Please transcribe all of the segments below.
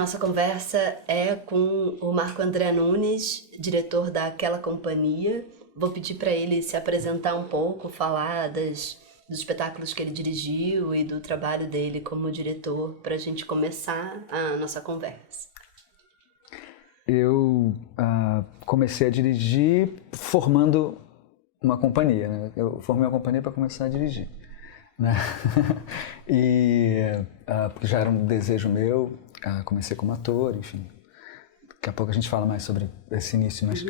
nossa conversa é com o Marco André Nunes, diretor daquela companhia. Vou pedir para ele se apresentar um pouco, falar dos espetáculos que ele dirigiu e do trabalho dele como diretor, para a gente começar a nossa conversa. Eu comecei a dirigir formando uma companhia, né? Eu formei uma companhia para começar a dirigir, né? Porque já era um desejo meu, comecei como ator, enfim. Daqui a pouco a gente fala mais sobre esse início, mas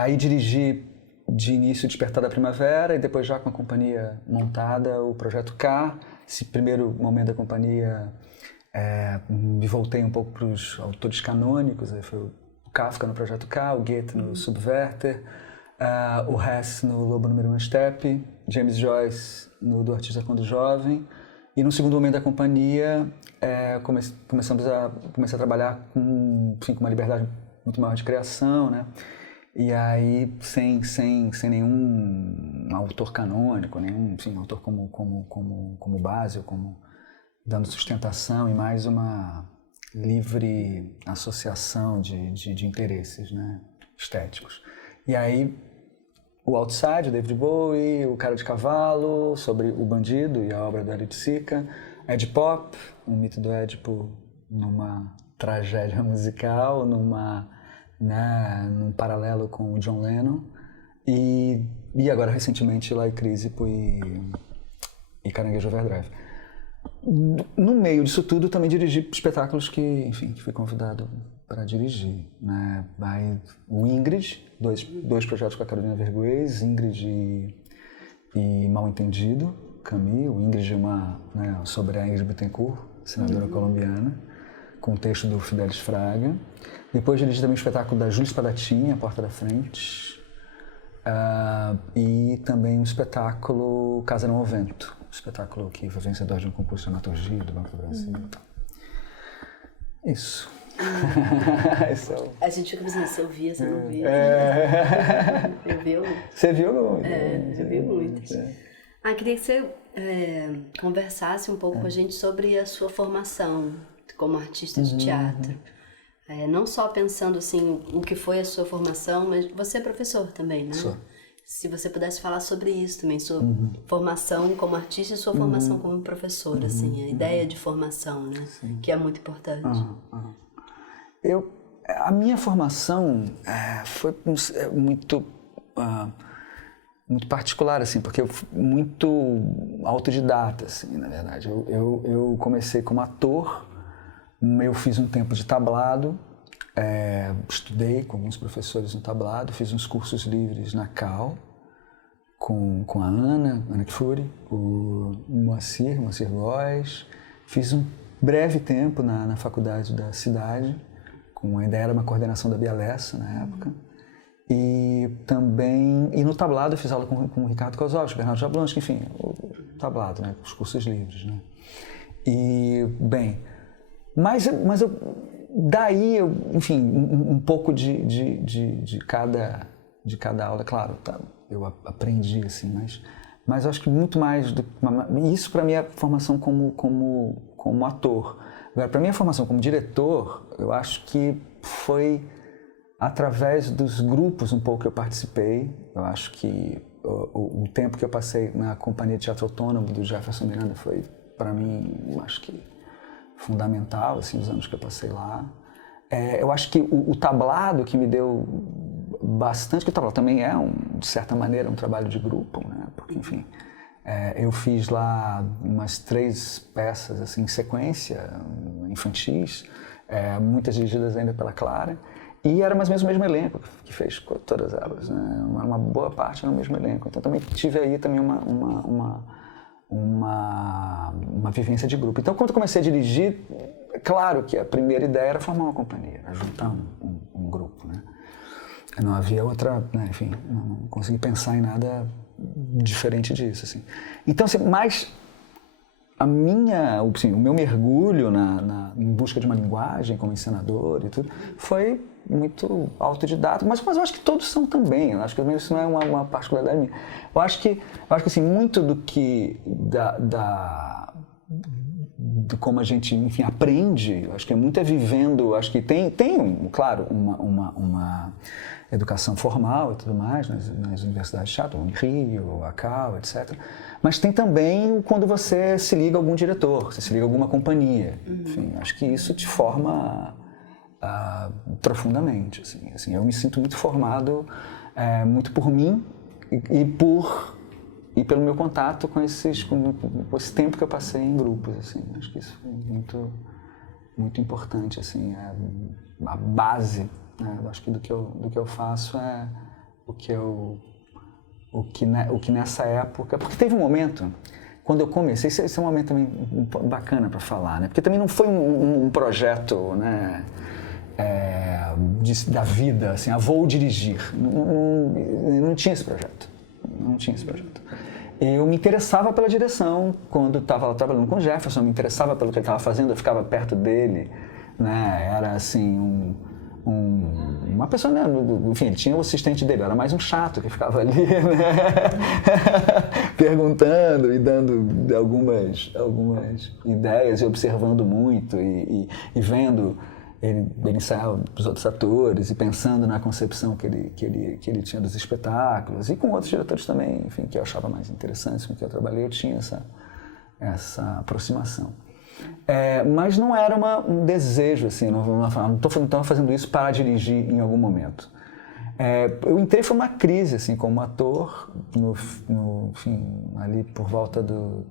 aí dirigi de início Despertar da Primavera e depois já com a companhia montada o Projeto K. Esse primeiro momento da companhia me voltei um pouco para os autores canônicos, aí foi o Kafka no Projeto K, o Goethe no Subverter, o Hess no Lobo no Miruma Steppe, James Joyce no Do Artista Quando Jovem. E no segundo momento da companhia comecei a trabalhar com uma liberdade muito maior de criação, né? E aí sem nenhum autor canônico, nenhum autor como base, ou como dando sustentação, e mais uma livre associação de interesses, né, estéticos. E aí o Outside, o David Bowie, o Cara de Cavalo, sobre o bandido e a obra do Hélio de Sica, Ed Pop, o mito do Édipo numa tragédia musical, num paralelo com o John Lennon, e agora recentemente lá Crísipo e Caranguejo Overdrive. No meio disso tudo também dirigi espetáculos que fui convidado para dirigir, né? O Ingrid, dois projetos com a Carolina Verguês, Ingrid e Mal Entendido, Camille. O Ingrid sobre a Ingrid Bittencourt, senadora colombiana, com o texto do Fidelis Fraga. Depois dirigi também o espetáculo da Júlia Spadatin, A Porta da Frente, e também um espetáculo Casa Não ao Vento, um espetáculo que foi vencedor de um concurso de dramaturgia do Banco do Brasil. Isso. A gente fica pensando, se eu via, se eu não via. Eu vi muito. Você viu muito? Eu vi muito. Queria que você conversasse um pouco com a gente sobre a sua formação como artista de teatro. Não só pensando assim, o que foi a sua formação, mas você é professor também, né? Sou. Se você pudesse falar sobre isso também, sua formação como artista e sua formação como professor, assim, a ideia de formação, né? Sim. Que é muito importante. A minha formação foi muito particular, assim, porque eu fui muito autodidata, assim, na verdade. Eu comecei como ator, eu fiz um tempo de tablado, estudei com alguns professores no tablado, fiz uns cursos livres na Cal, com a Ana Kfouri, o Moacir Góes, fiz um breve tempo na faculdade da cidade, com a ideia era uma coordenação da Bia Lessa na época, e no tablado eu fiz aula com o Ricardo Kozlowski, Bernardo Jablonski, enfim, o tablado, né, os cursos livres, né. Mas daí, enfim, um pouco de cada aula, claro, eu aprendi, assim, mas eu acho que muito mais isso para mim é a formação como ator. Agora, para mim a formação como diretor, eu acho que foi através dos grupos um pouco que eu participei. Eu acho que o tempo que eu passei na Companhia de Teatro Autônomo do Jefferson Miranda foi, para mim, eu acho que fundamental, assim, os anos que eu passei lá. Eu acho que o tablado que me deu bastante, que o tablado também de certa maneira, um trabalho de grupo, né? Porque, enfim, eu fiz lá umas 3 peças, assim, em sequência, infantis, muitas dirigidas ainda pela Clara, e era mais ou menos o mesmo elenco que fez todas elas, né? Uma boa parte era o mesmo elenco. Então também tive aí também uma vivência de grupo. Então, quando eu comecei a dirigir, claro que a primeira ideia era formar uma companhia, era juntar um grupo, né? Não havia outra, né? Enfim, não consegui pensar em nada diferente disso, assim. Então, assim, mas o meu mergulho em busca de uma linguagem como encenador e tudo, foi muito autodidata, mas eu acho que todos são também. Eu acho que isso não é uma particularidade minha. Eu acho que assim, muito do que de como a gente, enfim, aprende, acho que é muito vivendo, acho que tem claro, uma educação formal e tudo mais, nas universidades de teatro, em Rio, a Cal, etc. Mas tem também quando você se liga a algum diretor, você se liga a alguma companhia. Enfim, acho que isso te forma profundamente. Assim, eu me sinto muito formado, muito por mim e pelo meu contato com esse tempo que eu passei em grupos. Assim. Acho que isso foi muito, muito importante. Assim, a base. Eu acho que do que eu faço é o que nessa época... Porque teve um momento, quando eu comecei, esse é um momento também bacana para falar, né? Porque também não foi um projeto, né, da vida, assim, vou dirigir. Não tinha esse projeto. Não tinha esse projeto. Eu me interessava pela direção quando estava trabalhando com o Jefferson, eu me interessava pelo que ele estava fazendo, eu ficava perto dele, né? Era assim uma pessoa, né? Enfim, ele tinha o assistente dele, era mais um chato que ficava ali, né? Perguntando e dando algumas ideias e observando muito e vendo ele ensaiar os outros atores e pensando na concepção que ele tinha dos espetáculos e com outros diretores também, enfim, que eu achava mais interessantes, com que eu trabalhei, eu tinha essa aproximação. Mas não era um desejo, assim, não estou fazendo isso para dirigir em algum momento. Eu entrei, foi uma crise, assim, como ator, enfim, ali por volta do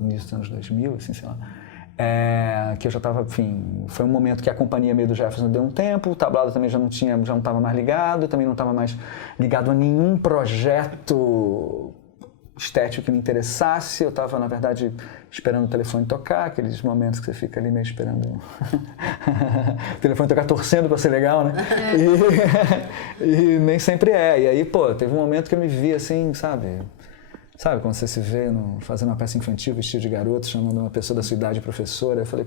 início dos anos 2000, assim, sei lá, que eu já estava, enfim, foi um momento que a companhia meio do Jefferson deu um tempo, o tablado também já não estava mais ligado, também não estava mais ligado a nenhum projeto estético que me interessasse. Eu estava, na verdade, esperando o telefone tocar, aqueles momentos que você fica ali meio esperando o telefone tocar, torcendo para ser legal, né? E nem sempre é. E aí, teve um momento que eu me vi assim, sabe quando você se vê fazendo uma peça infantil, vestido de garoto, chamando uma pessoa da sua idade professora, eu falei,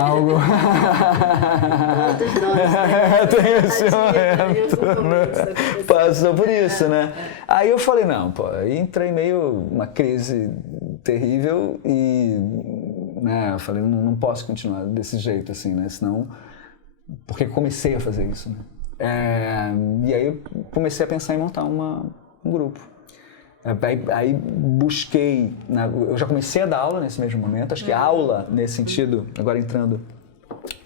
algo... Todos nós, né? Tem esse momento, né? Passou por isso, né? Aí eu falei, aí entrei meio uma crise terrível e, né, eu falei, não posso continuar desse jeito, assim, né? Senão, porque comecei a fazer isso, né? E aí eu comecei a pensar em montar um grupo. Aí busquei, eu já comecei a dar aula nesse mesmo momento, acho que a aula nesse sentido, agora entrando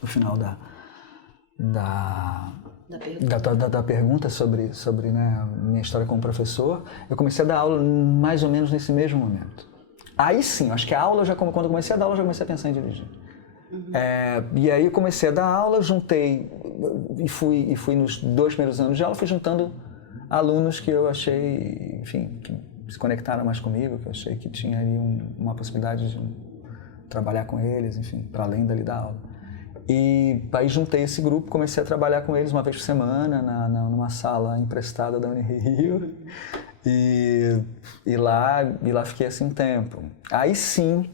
no final da pergunta sobre né, minha história como professor, eu comecei a dar aula mais ou menos nesse mesmo momento. Aí sim, acho que a aula, quando eu comecei a dar aula, eu já comecei a pensar em dirigir. E aí eu comecei a dar aula, juntei, e fui nos 2 primeiros anos de aula, fui juntando alunos que eu achei, enfim, que se conectaram mais comigo, que eu achei que tinha ali uma possibilidade de trabalhar com eles, enfim, para além dali da aula. E aí juntei esse grupo, comecei a trabalhar com eles uma vez por semana, numa sala emprestada da Unirio, e lá fiquei assim um tempo. Aí sim,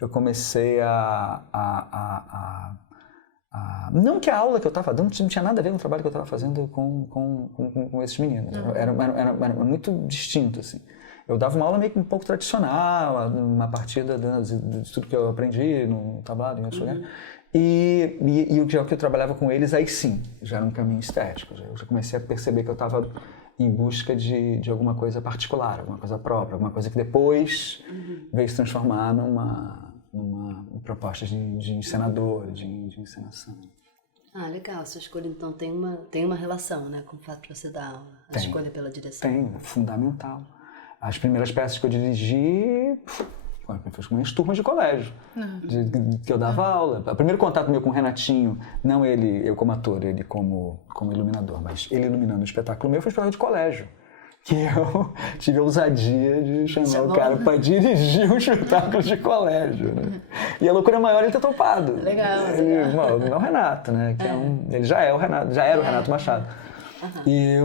eu comecei não que a aula que eu estava dando não tinha nada a ver com o trabalho que eu estava fazendo com esses meninos. Era muito distinto, assim. Eu dava uma aula meio que um pouco tradicional, uma partida de tudo que eu aprendi no tablado, em outros lugares. E o que eu trabalhava com eles, aí sim, já era um caminho estético. Eu já comecei a perceber que eu estava em busca de alguma coisa particular, alguma coisa própria, alguma coisa que depois veio se transformar numa proposta de encenador, de encenação. Legal. Sua escolha, então, tem uma relação, né, com o fato de você dar aula, a escolha pela direção. Tem, fundamental. As primeiras peças que eu dirigi foi com minhas turmas de colégio, que eu dava aula. O primeiro contato meu com o Renatinho, não eu como ator, ele como iluminador, mas ele iluminando o espetáculo meu foi espetáculo de colégio. Que eu tive a ousadia de chamar o cara para dirigir um espetáculo de colégio, né? E a loucura maior é ele ter topado. Legal. É o Renato, né? Que ele já era o Renato Machado. E,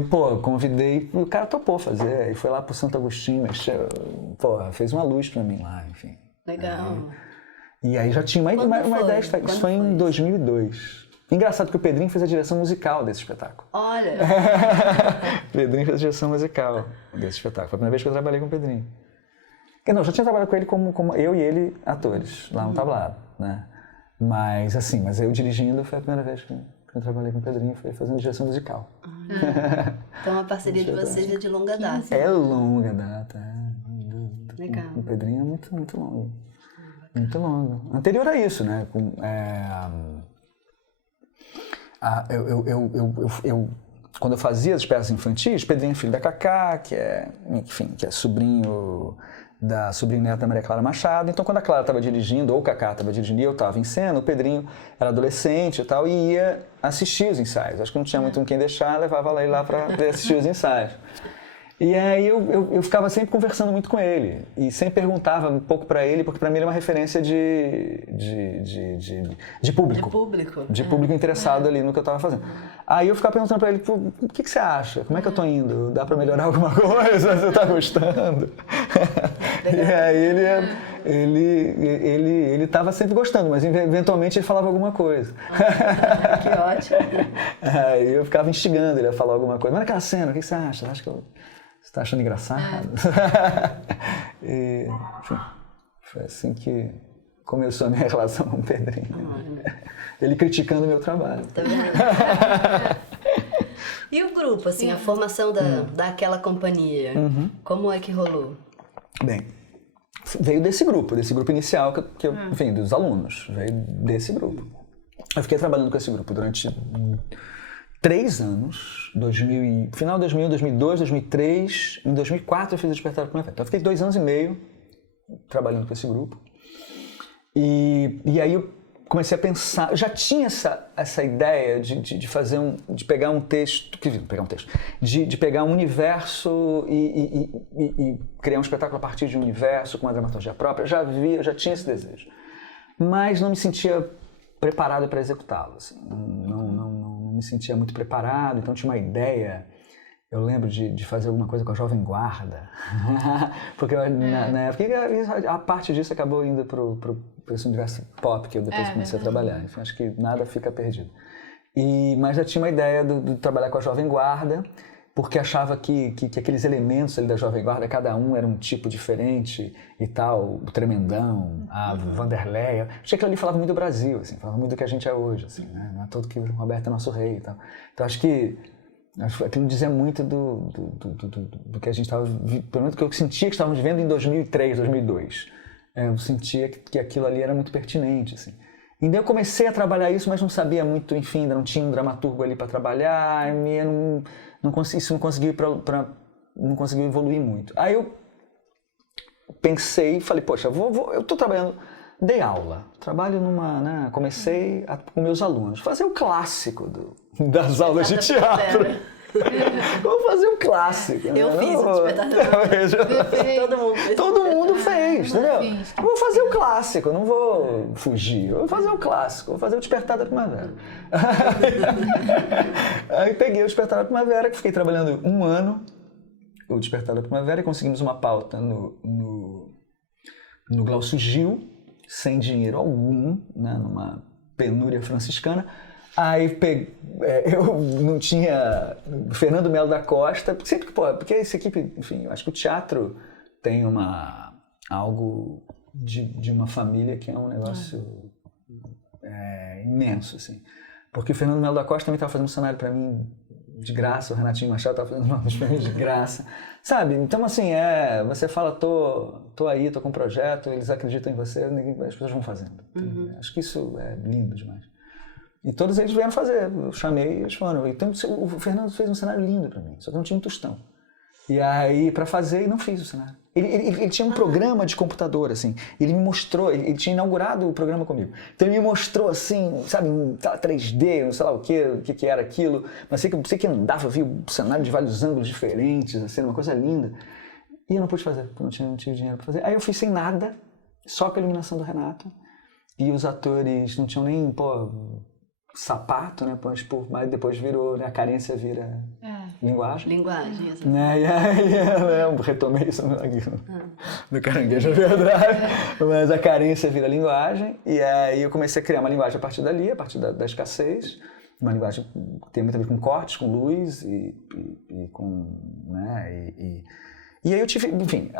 convidei, e o cara topou fazer, e foi lá pro Santo Agostinho, mexeu, fez uma luz pra mim lá, enfim. Legal. E aí já tinha uma ideia, isso foi em 2002. Engraçado que o Pedrinho fez a direção musical desse espetáculo. Olha! Pedrinho fez a direção musical desse espetáculo, foi a primeira vez que eu trabalhei com o Pedrinho. Não, eu já tinha trabalhado com ele como eu e ele atores, lá no tablado, né? Mas assim, mas eu dirigindo foi a primeira vez que eu trabalhei com o Pedrinho, foi fazendo direção musical. Então a parceria de vocês é de longa data. É longa data. Legal. Com o Pedrinho é muito longo. Muito longo. Anterior a isso, né? Quando eu fazia as peças infantis, Pedrinho é filho da Cacá, que é sobrinho neta da Maria Clara Machado. Então, quando a Clara estava dirigindo, ou o Cacá estava dirigindo, e eu estava em cena, o Pedrinho era adolescente e tal, e ia assistir os ensaios. Acho que não tinha muito quem deixar, levava ele lá para assistir os ensaios. E aí eu ficava sempre conversando muito com ele e sempre perguntava um pouco para ele, porque para mim ele é uma referência de público. De público interessado ali no que eu estava fazendo. Aí eu ficava perguntando para ele, o que você acha? Como é que eu tô indo? Dá para melhorar alguma coisa? Você tá gostando? E aí ele estava sempre gostando, mas eventualmente ele falava alguma coisa. Que ótimo. Aí eu ficava instigando ele a falar alguma coisa. Mas naquela cena, o que você acha? Acho que você tá achando engraçado? E, enfim, foi assim que começou a minha relação com o Pedrinho. Ele criticando o meu trabalho. Tá vendo? E o grupo, assim, a formação daquela companhia, como é que rolou? Bem, veio desse grupo inicial, que eu, enfim, dos alunos, veio desse grupo. Eu fiquei trabalhando com esse grupo durante 3 anos, final de 2001, 2002, 2003, em 2004 eu fiz o Despertar da Primavera. Então eu fiquei 2 anos e meio trabalhando com esse grupo. E aí eu comecei a pensar, eu já tinha essa ideia de pegar um texto, de pegar um universo e criar um espetáculo a partir de um universo com uma dramaturgia própria. Eu já tinha esse desejo, mas não me sentia preparado para executá-lo. Assim. Não me sentia muito preparado, então tinha uma ideia. Eu lembro de fazer alguma coisa com a Jovem Guarda, porque na época a parte disso acabou indo para esse universo pop que eu depois comecei a trabalhar. Enfim, acho que nada fica perdido. Mas já tinha uma ideia de trabalhar com a Jovem Guarda, porque achava que aqueles elementos ali da Jovem Guarda, cada um era um tipo diferente e tal, o Tremendão, a Vanderleia. Achei que ali falava muito do Brasil, assim, falava muito do que a gente é hoje, assim, né? Não é todo que o Roberto é nosso rei e tal. Então acho que aquilo dizia muito do que a gente estava, pelo menos do que eu sentia que estávamos vivendo em 2003, 2002. Eu sentia que aquilo ali era muito pertinente, assim. E daí eu comecei a trabalhar isso, mas não sabia muito, enfim, ainda não tinha um dramaturgo ali para trabalhar, isso não conseguiu evoluir muito. Aí eu pensei, falei, poxa, eu estou trabalhando, dei aula, trabalho comecei com meus alunos, fazer o clássico das aulas de teatro. Vou fazer um clássico. Eu fiz o espetáculo. Todo mundo fez, entendeu? Vou fazer o clássico, não vou fugir. Vou fazer o clássico, vou fazer o Despertar da Primavera. Aí peguei o Despertar da Primavera, que fiquei trabalhando 1 ano, o Despertar da Primavera, e conseguimos uma pauta no Glaucio Gil, sem dinheiro algum, né, numa penúria franciscana. Aí eu não tinha Fernando Melo da Costa, porque essa equipe, enfim, eu acho que o teatro tem algo de uma família que é um negócio imenso, assim. Porque o Fernando Melo da Costa também estava fazendo um cenário para mim de graça, o Renatinho Machado estava fazendo um para mim de graça, sabe? Então, assim, você fala, tô aí, tô com um projeto, eles acreditam em você, as pessoas vão fazendo. Acho que isso é lindo demais. E todos eles vieram fazer, eu chamei e eles foram. Então o Fernando fez um cenário lindo para mim, só que não tinha um tostão. E aí, para fazer, e não fiz o cenário. Ele tinha um programa de computador, assim, ele me mostrou, ele tinha inaugurado o programa comigo. Então ele me mostrou, assim, sabe, 3D, não sei lá o que era aquilo, mas sei que andava, via o cenário de vários ângulos diferentes, assim, uma coisa linda. E eu não pude fazer, porque não tinha dinheiro para fazer. Aí eu fiz sem nada, só com a iluminação do Renato, e os atores não tinham nem, sapato, né? Mas depois virou, né? A carência vira linguagem. Linguagem, exatamente. Né? E aí eu retomei isso no Caranguejo Overdrive, mas a carência vira linguagem, e aí eu comecei a criar uma linguagem a partir dali, a partir da escassez, uma linguagem que tem muito a ver com cortes, com luz e com, né? E aí eu tive, enfim,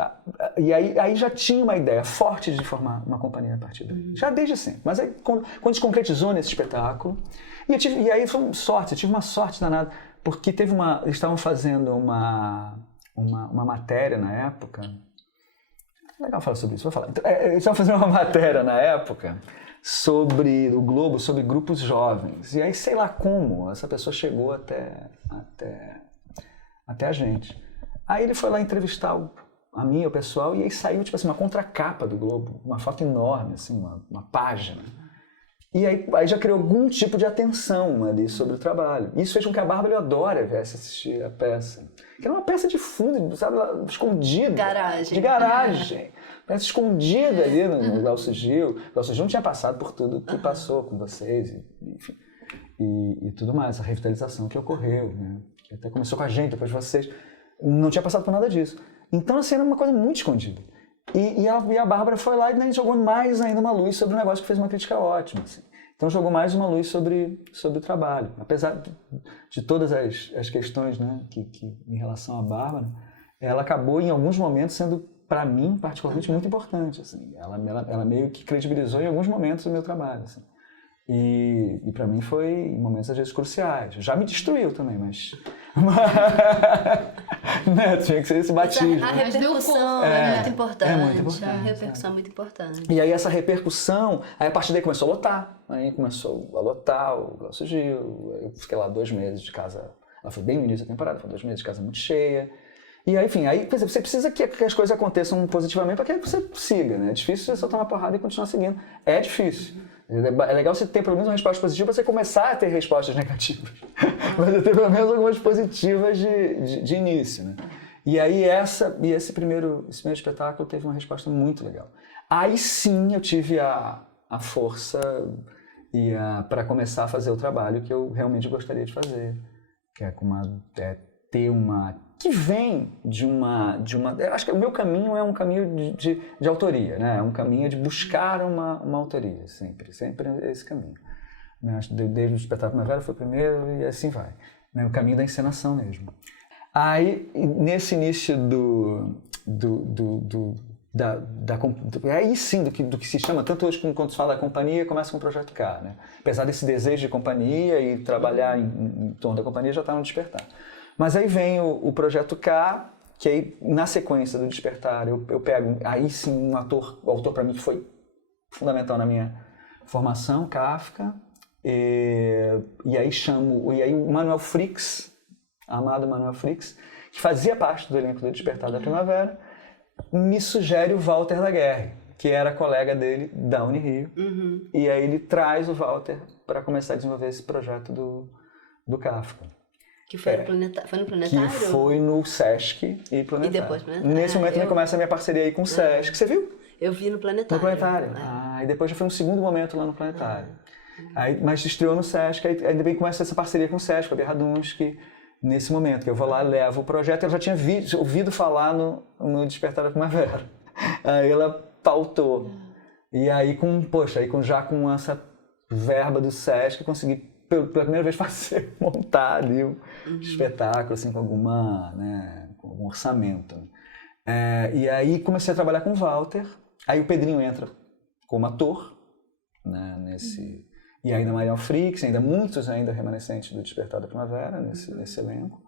e aí já tinha uma ideia forte de formar uma companhia a partir daí. Já desde sempre. Mas aí, quando se concretizou nesse espetáculo, e aí foi sorte, eu tive uma sorte danada, porque eles estavam fazendo uma matéria na época. Legal falar sobre isso, vou falar. Então, eles estavam fazendo uma matéria na época sobre o Globo, sobre grupos jovens. E aí, sei lá como, essa pessoa chegou até a gente. Aí ele foi lá entrevistar a mim, o pessoal, e aí saiu tipo assim, uma contracapa do Globo, uma foto enorme, assim, uma página. E aí já criou algum tipo de atenção ali sobre o trabalho. Isso fez com que a Bárbara e o Adora viesse assistir a peça. Que era uma peça de fundo, sabe, escondida. Garagem. De garagem. Peça escondida ali no Glaucio Gil. Glaucio Gil não tinha passado por tudo que passou com vocês, enfim. E tudo mais, a revitalização que ocorreu, né? Que até começou com a gente, depois vocês. Não tinha passado por nada disso. Então, assim, era uma coisa muito escondida. E a Bárbara foi lá e jogou mais ainda uma luz sobre o negócio, que fez uma crítica ótima. Assim. Então, jogou mais uma luz sobre o trabalho. Apesar de todas as questões, né, que em relação à Bárbara, ela acabou, em alguns momentos, sendo, para mim, particularmente, muito importante. Assim. Ela meio que credibilizou em alguns momentos o meu trabalho. Assim. E para mim foi em momentos, às vezes, cruciais. Já me destruiu também, mas né, tinha que ser esse batismo. A repercussão é muito importante. É muito importante. A repercussão é muito importante. E aí essa repercussão, aí a partir daí começou a lotar. Aí começou a lotar o Glaucio Gil. Eu fiquei lá 2 meses de casa. Ela foi bem no início da temporada, foi 2 meses de casa muito cheia. E aí, enfim, aí você precisa que as coisas aconteçam positivamente para que você siga, né? É difícil você soltar uma porrada e continuar seguindo. É difícil. É legal você ter pelo menos uma resposta positiva para você começar a ter respostas negativas. Mas eu ter pelo menos algumas positivas de início, né? E aí esse primeiro espetáculo teve uma resposta muito legal. Aí sim eu tive a força para começar a fazer o trabalho que eu realmente gostaria de fazer. Que é ter uma... que vem de uma... Eu acho que o meu caminho é um caminho de autoria, né? É um caminho de buscar uma autoria, sempre é esse caminho. Desde o espetáculo Primavera foi o primeiro e assim vai. Né? O caminho da encenação mesmo. Aí, nesse início aí sim, do que se chama, tanto hoje quando se fala da companhia, começa com o Projeto K, né? Apesar desse desejo de companhia e trabalhar em torno da companhia, já está no Despertar. Mas aí vem o Projeto K, que aí, na sequência do Despertar, eu pego, aí sim, o autor para mim que foi fundamental na minha formação, Kafka, e aí o Manuel Frix, amado Manuel Frix, que fazia parte do elenco do Despertar da Primavera, me sugere o Walter Laguerre, que era colega dele da Unirio, e aí ele traz o Walter para começar a desenvolver esse projeto do Kafka. Que foi no Planetário? Que foi no Sesc e Planetário. E depois Planetário. Nesse momento também começa a minha parceria aí com o Sesc. Você viu? Eu vi no Planetário. No Planetário. E depois já foi um segundo momento lá no Planetário. Aí, mas estreou no Sesc, aí também começa essa parceria com o Sesc, com a Berradunsky, nesse momento, que eu vou lá, levo o projeto, eu já tinha ouvido falar no Despertar da Primavera. Aí ela pautou. E aí, já com essa verba do Sesc, eu consegui pela primeira vez montar ali o espetáculo, assim, com algum orçamento. E aí comecei a trabalhar com o Walter, aí o Pedrinho entra como ator, né, e ainda Manuel Frix, ainda muitos remanescentes do Despertar da Primavera nesse elenco.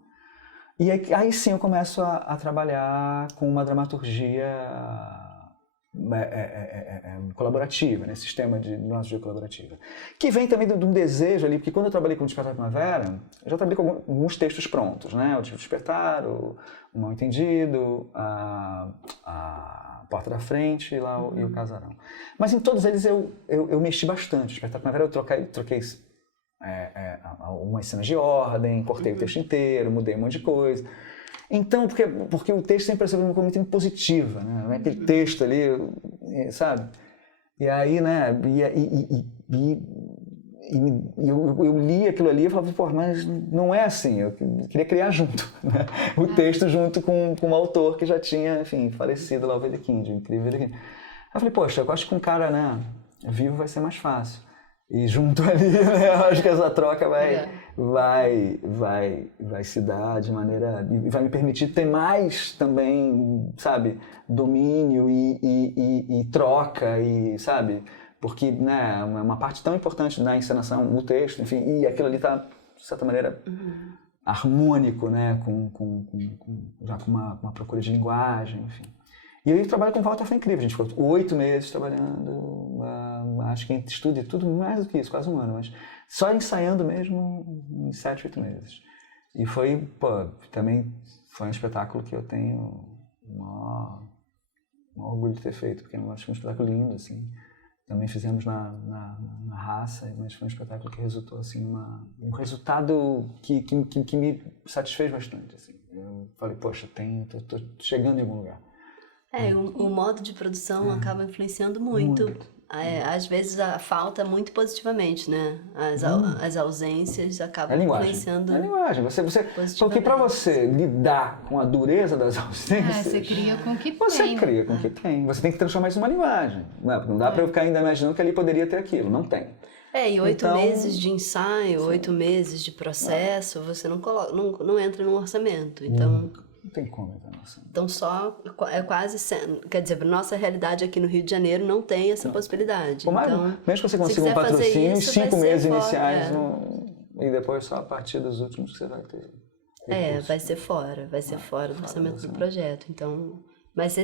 E aí sim eu começo a trabalhar com uma dramaturgia colaborativa, né? Sistema de dramaturgia colaborativa. Que vem também de um desejo ali, porque quando eu trabalhei com o Despertar da Primavera, eu já trabalhei com alguns textos prontos, né? O Despertar, o Mal Entendido, a Porta da Frente e o Casarão. Mas em todos eles eu mexi bastante. O Despertar da Primavera eu troquei algumas cenas de ordem, cortei o texto inteiro, mudei um monte de coisa. Então, porque o texto sempre é uma coisa muito impositiva, né? Não é aquele texto ali, sabe? E aí, né, eu li aquilo ali e falava, pô, mas não é assim, eu queria criar junto, né? O texto junto com o autor que já tinha, enfim, falecido lá, o Wedekind, o incrível Wedekind. Aí eu falei, poxa, eu acho que um cara, né, vivo vai ser mais fácil. E junto ali, né, eu acho que essa troca vai se dar de maneira... E vai me permitir ter mais também, sabe, domínio e troca, e, sabe? Porque, né, é uma parte tão importante da encenação, o texto, enfim, e aquilo ali está, de certa maneira, harmônico, né, já com uma procura de linguagem, enfim. E eu trabalho com o Walter, foi incrível, a gente ficou 8 meses trabalhando, acho que entre estudo e tudo, mais do que isso, quase um ano, mas só ensaiando mesmo em 7, 8 meses. E foi, também foi um espetáculo que eu tenho um maior orgulho de ter feito, porque eu acho que é um espetáculo lindo, assim. Também fizemos na Raça, mas foi um espetáculo que resultou, assim, um resultado que me satisfez bastante, assim. Eu falei, poxa, tô chegando em algum lugar. O modo de produção acaba influenciando muito. Às vezes a falta muito positivamente, né? As ausências acabam influenciando. É linguagem. Porque para você lidar com a dureza das ausências... você cria com o que tem. Você cria com o que tem. Você tem que transformar isso numa linguagem. Não dá para eu ficar ainda imaginando que ali poderia ter aquilo. Não tem. E 8 meses de ensaio, 8 meses de processo, você não entra no orçamento. Então... Não tem como entrar no orçamento. Então quer dizer, nossa realidade aqui no Rio de Janeiro não tem essa possibilidade. Então, mesmo que você consiga um patrocínio, em 5 meses iniciais, e depois só a partir dos últimos que você vai ter. Vai ser fora do orçamento do projeto. Então, mas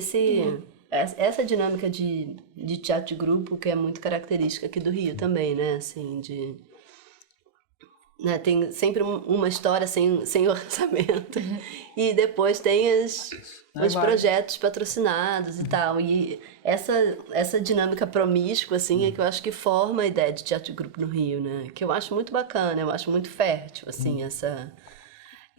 essa dinâmica de teatro de grupo, que é muito característica aqui do Rio também, né? Assim, né, tem sempre uma história sem orçamento e depois tem os projetos patrocinados e tal, e essa dinâmica promíscua, assim, é que eu acho que forma a ideia de teatro de grupo no Rio, né, que eu acho muito bacana, eu acho muito fértil, assim,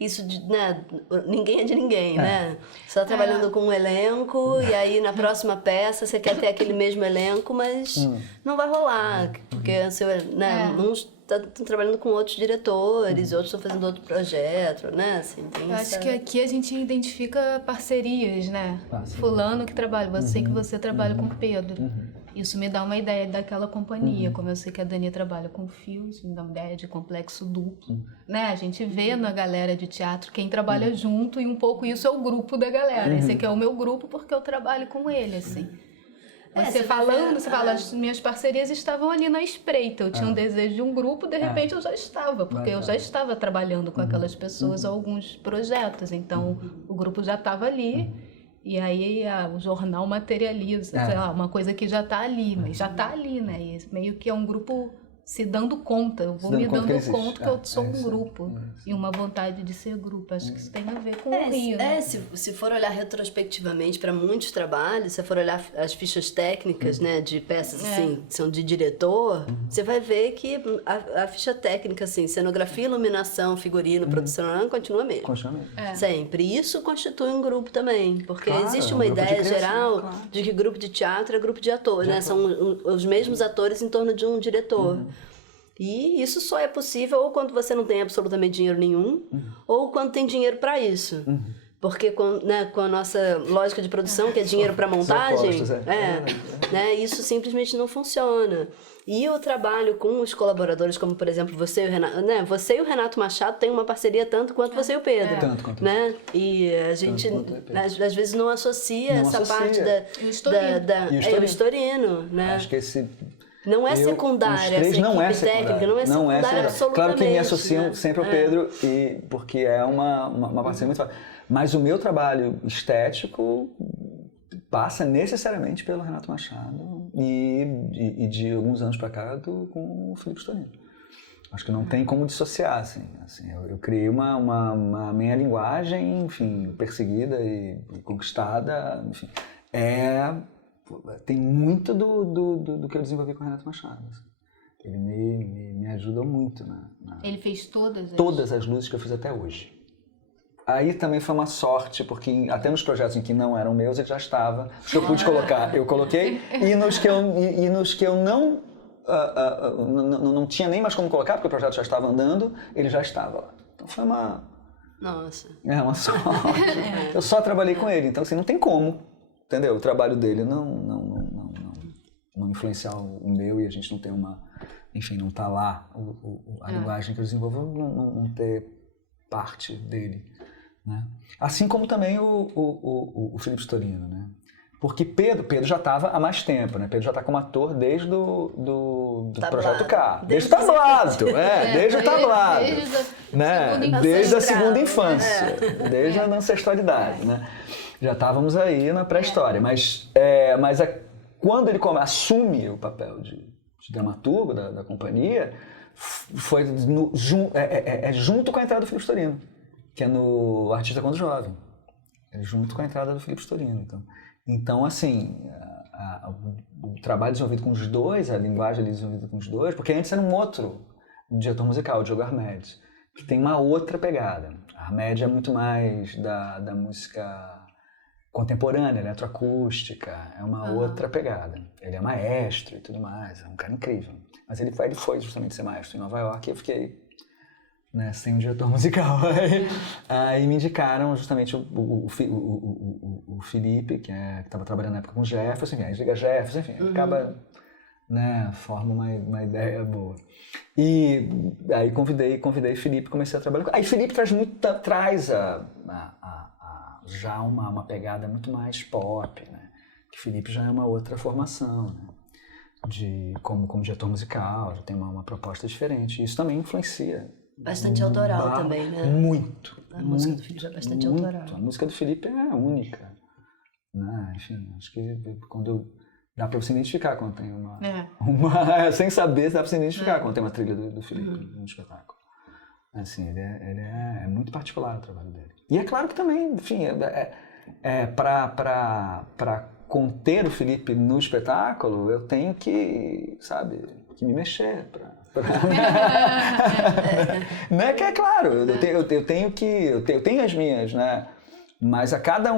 isso de, né, ninguém é de ninguém, né? Você tá trabalhando com um elenco e aí na próxima peça você quer ter aquele mesmo elenco, mas não vai rolar, porque você, né, uns estão trabalhando com outros diretores, outros estão fazendo outro projeto, né? Assim, eu acho que aqui a gente identifica parcerias, né? Fulano que trabalha, sei que você trabalha com Pedro. Isso me dá uma ideia daquela companhia, como eu sei que a Dani trabalha com Fio, isso me dá uma ideia de complexo duplo, né? A gente vê na galera de teatro quem trabalha junto e um pouco isso é o grupo da galera. Esse aqui é o meu grupo porque eu trabalho com ele, assim. Você fala, as minhas parcerias estavam ali na espreita, eu tinha um desejo de um grupo, de repente eu já estava, porque eu já estava trabalhando com aquelas pessoas alguns projetos, então o grupo já estava ali, e aí o jornal materializa, sei lá, uma coisa que já está ali, mas já está ali, né, e meio que é um grupo se dando conta, eu vou me dando conta que eu sou um grupo e uma vontade de ser grupo. Acho que isso tem a ver com o Rio. Né? Se for olhar retrospectivamente para muitos trabalhos, se for olhar as fichas técnicas, né, de peças assim, que são de diretor, você vai ver que a ficha técnica, assim, cenografia, iluminação, figurino, produção, continua mesmo. Continua mesmo. Sempre. Isso constitui um grupo também, porque existe uma ideia geral de que grupo de teatro é grupo de atores, né? São os mesmos atores em torno de um diretor. E isso só é possível ou quando você não tem absolutamente dinheiro nenhum, ou quando tem dinheiro para isso. Porque com a nossa lógica de produção, que é dinheiro para montagem, né, isso simplesmente não funciona. E o trabalho com os colaboradores, como por exemplo você e o Renato, né? Você e o Renato Machado têm uma parceria tanto quanto você e o Pedro. Tanto quanto. Né? E a gente às vezes não associa parte o Estorino, né? Acho que esse... Não é secundária, essa equipe técnica, não é secundária absolutamente. Claro que me associam sempre ao Pedro, porque é uma parceria muito forte. Mas o meu trabalho estético passa necessariamente pelo Renato Machado e de alguns anos para cá com o Felipe Storino. Acho que não tem como dissociar, assim eu criei uma minha linguagem, enfim, perseguida e conquistada, enfim, tem muito do que eu desenvolvi com o Renato Machado. Assim. Ele me ajudou muito. Ele fez todas as luzes que eu fiz até hoje. Aí também foi uma sorte, porque até nos projetos em que não eram meus, ele já estava. Os que eu pude colocar, eu coloquei. E nos que eu não tinha nem mais como colocar, porque o projeto já estava andando, ele já estava lá. Então foi uma... Nossa. Uma sorte. Eu só trabalhei com ele, então assim, não tem como. Entendeu? O trabalho dele não influenciar o meu e a gente não tem uma enfim, não tá lá a linguagem que eu desenvolvo, não ter parte dele, né? Assim como também o Felipe Storino, né? Porque Pedro já estava há mais tempo, né? Pedro já está como ator desde do Projeto K. Desde o tablado, desde o tablado. Desde a segunda infância, desde a ancestralidade, né? Já estávamos aí na pré-história. Mas quando ele assume o papel de dramaturgo da companhia, foi junto com a entrada do Felipe Storino, que é no Artista Quando Jovem. É junto com a entrada do Felipe Storino, então, assim, o trabalho desenvolvido com os dois, a linguagem desenvolvida com os dois, porque antes era um outro diretor musical, o Diogo Armed, que tem uma outra pegada. A Armed é muito mais da música contemporânea, eletroacústica, é uma outra pegada. Ele é maestro e tudo mais, é um cara incrível. Mas ele foi justamente ser maestro em Nova York e eu fiquei... Né, sem um diretor musical. Aí me indicaram justamente o Felipe, que estava trabalhando na época com o Jefferson, aí liga Jefferson, enfim, acaba, né, forma uma ideia boa. E aí convidei Felipe, comecei a trabalhar com ele. Aí Felipe traz já uma pegada muito mais pop, né, que Felipe já é uma outra formação, né, como diretor musical, já tem uma proposta diferente. Isso também influencia. Bastante autoral também, né? Muito. A música do Felipe é bastante autoral. A música do Felipe é única. Né? Enfim, acho que dá pra você identificar quando tem sem saber, dá pra você identificar quando tem uma trilha do Felipe no espetáculo. Assim, ele é muito particular o trabalho dele. E é claro que também, enfim, pra conter o Felipe no espetáculo, eu tenho que, que me mexer né? Que é claro, eu tenho as minhas, né? Mas a cada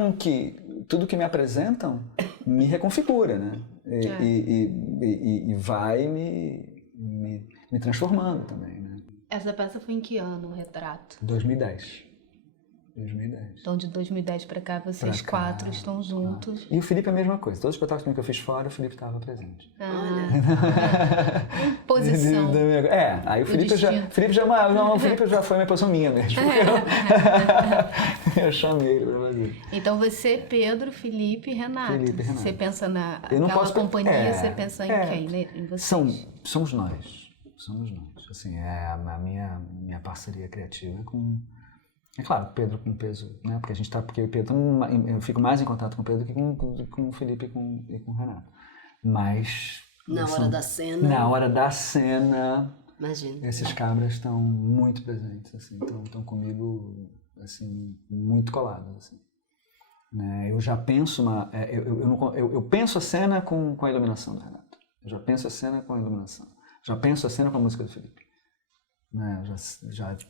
tudo que me apresentam me reconfigura, né? E vai me transformando também, né? Essa peça foi em que ano, o Retrato? 2010. Então, de 2010 para cá, vocês quatro estão juntos. E o Felipe é a mesma coisa. Todos os espetáculos que eu fiz fora, o Felipe estava presente. Posição. Aí o Felipe o Felipe já foi uma posição minha mesmo. Eu chamei ele para fazer. Então, você, Pedro, Felipe e Renato. Você pensa naquela companhia, você pensa em quem, né? Em vocês? Somos nós. Assim, a minha parceria criativa com... É claro, Pedro com peso, né? Porque o Pedro, eu fico mais em contato com o Pedro que com o Felipe e com o Renato. Mas... Na hora da cena, imagina. Esses cabras estão muito presentes, assim, estão comigo, assim, muito colados, assim. Né? Eu já penso eu penso a cena com a iluminação do Renato. Eu já penso a cena com a iluminação. Já penso a cena com a música do Felipe. Né,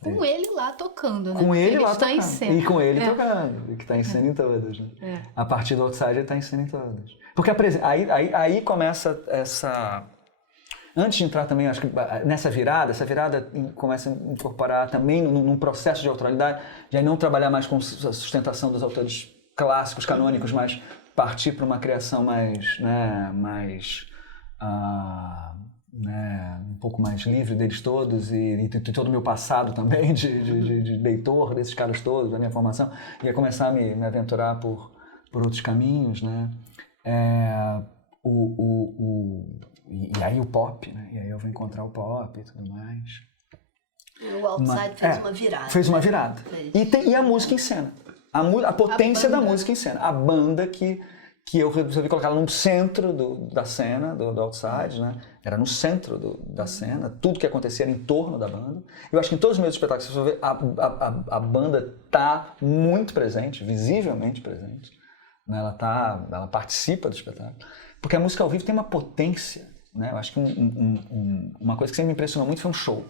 com ele lá tocando, né? Com ele lá tocando. Em cena. E com ele tocando, que está em cena em todas, né? A partir do Outside ele está em cena em todas. Porque aí começa essa... Antes de entrar também, acho que nessa virada, começa a incorporar também num processo de autoralidade, de não trabalhar mais com a sustentação dos autores clássicos, canônicos, mas partir para uma criação mais, né, um pouco mais livre deles todos e todo o meu passado também de leitor desses caras todos, da minha formação, ia começar a me aventurar por outros caminhos, né? E aí o pop, né? E aí eu vou encontrar o pop e tudo mais. O Outside fez uma virada. Fez uma virada. E a música em cena. A potência da música em cena. A banda que eu resolvi colocar no centro da cena, do Outside, né? Era no centro da cena, tudo que acontecia era em torno da banda. Eu acho que em todos os meus espetáculos, se você ver, a banda está muito presente, visivelmente presente. Né? Ela participa do espetáculo. Porque a música ao vivo tem uma potência. Né? Eu acho que uma coisa que sempre me impressionou muito foi um show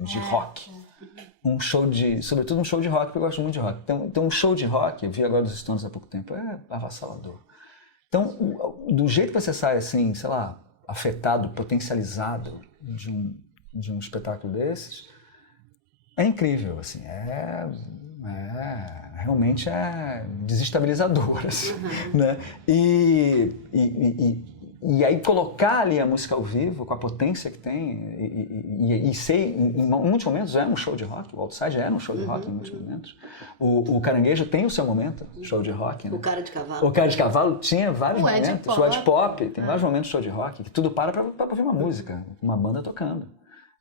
de rock. Sobretudo um show de rock, porque eu gosto muito de rock. Então um show de rock, eu vi agora dos Stones há pouco tempo, é avassalador. Então, do jeito que você sai, assim, sei lá, afetado, potencializado de um espetáculo desses, é incrível, assim, realmente é desestabilizador, assim, né? E E aí colocar ali a música ao vivo, com a potência que tem, e ser, em muitos momentos, é um show de rock. O Outside era um show de rock em muitos momentos. O Caranguejo tem o seu momento, show de rock. Né? O Cara de Cavalo. O Cara de Cavalo tinha vários momentos. O Ed Pop tem vários momentos de show de rock, que tudo para ouvir uma música, uma banda tocando.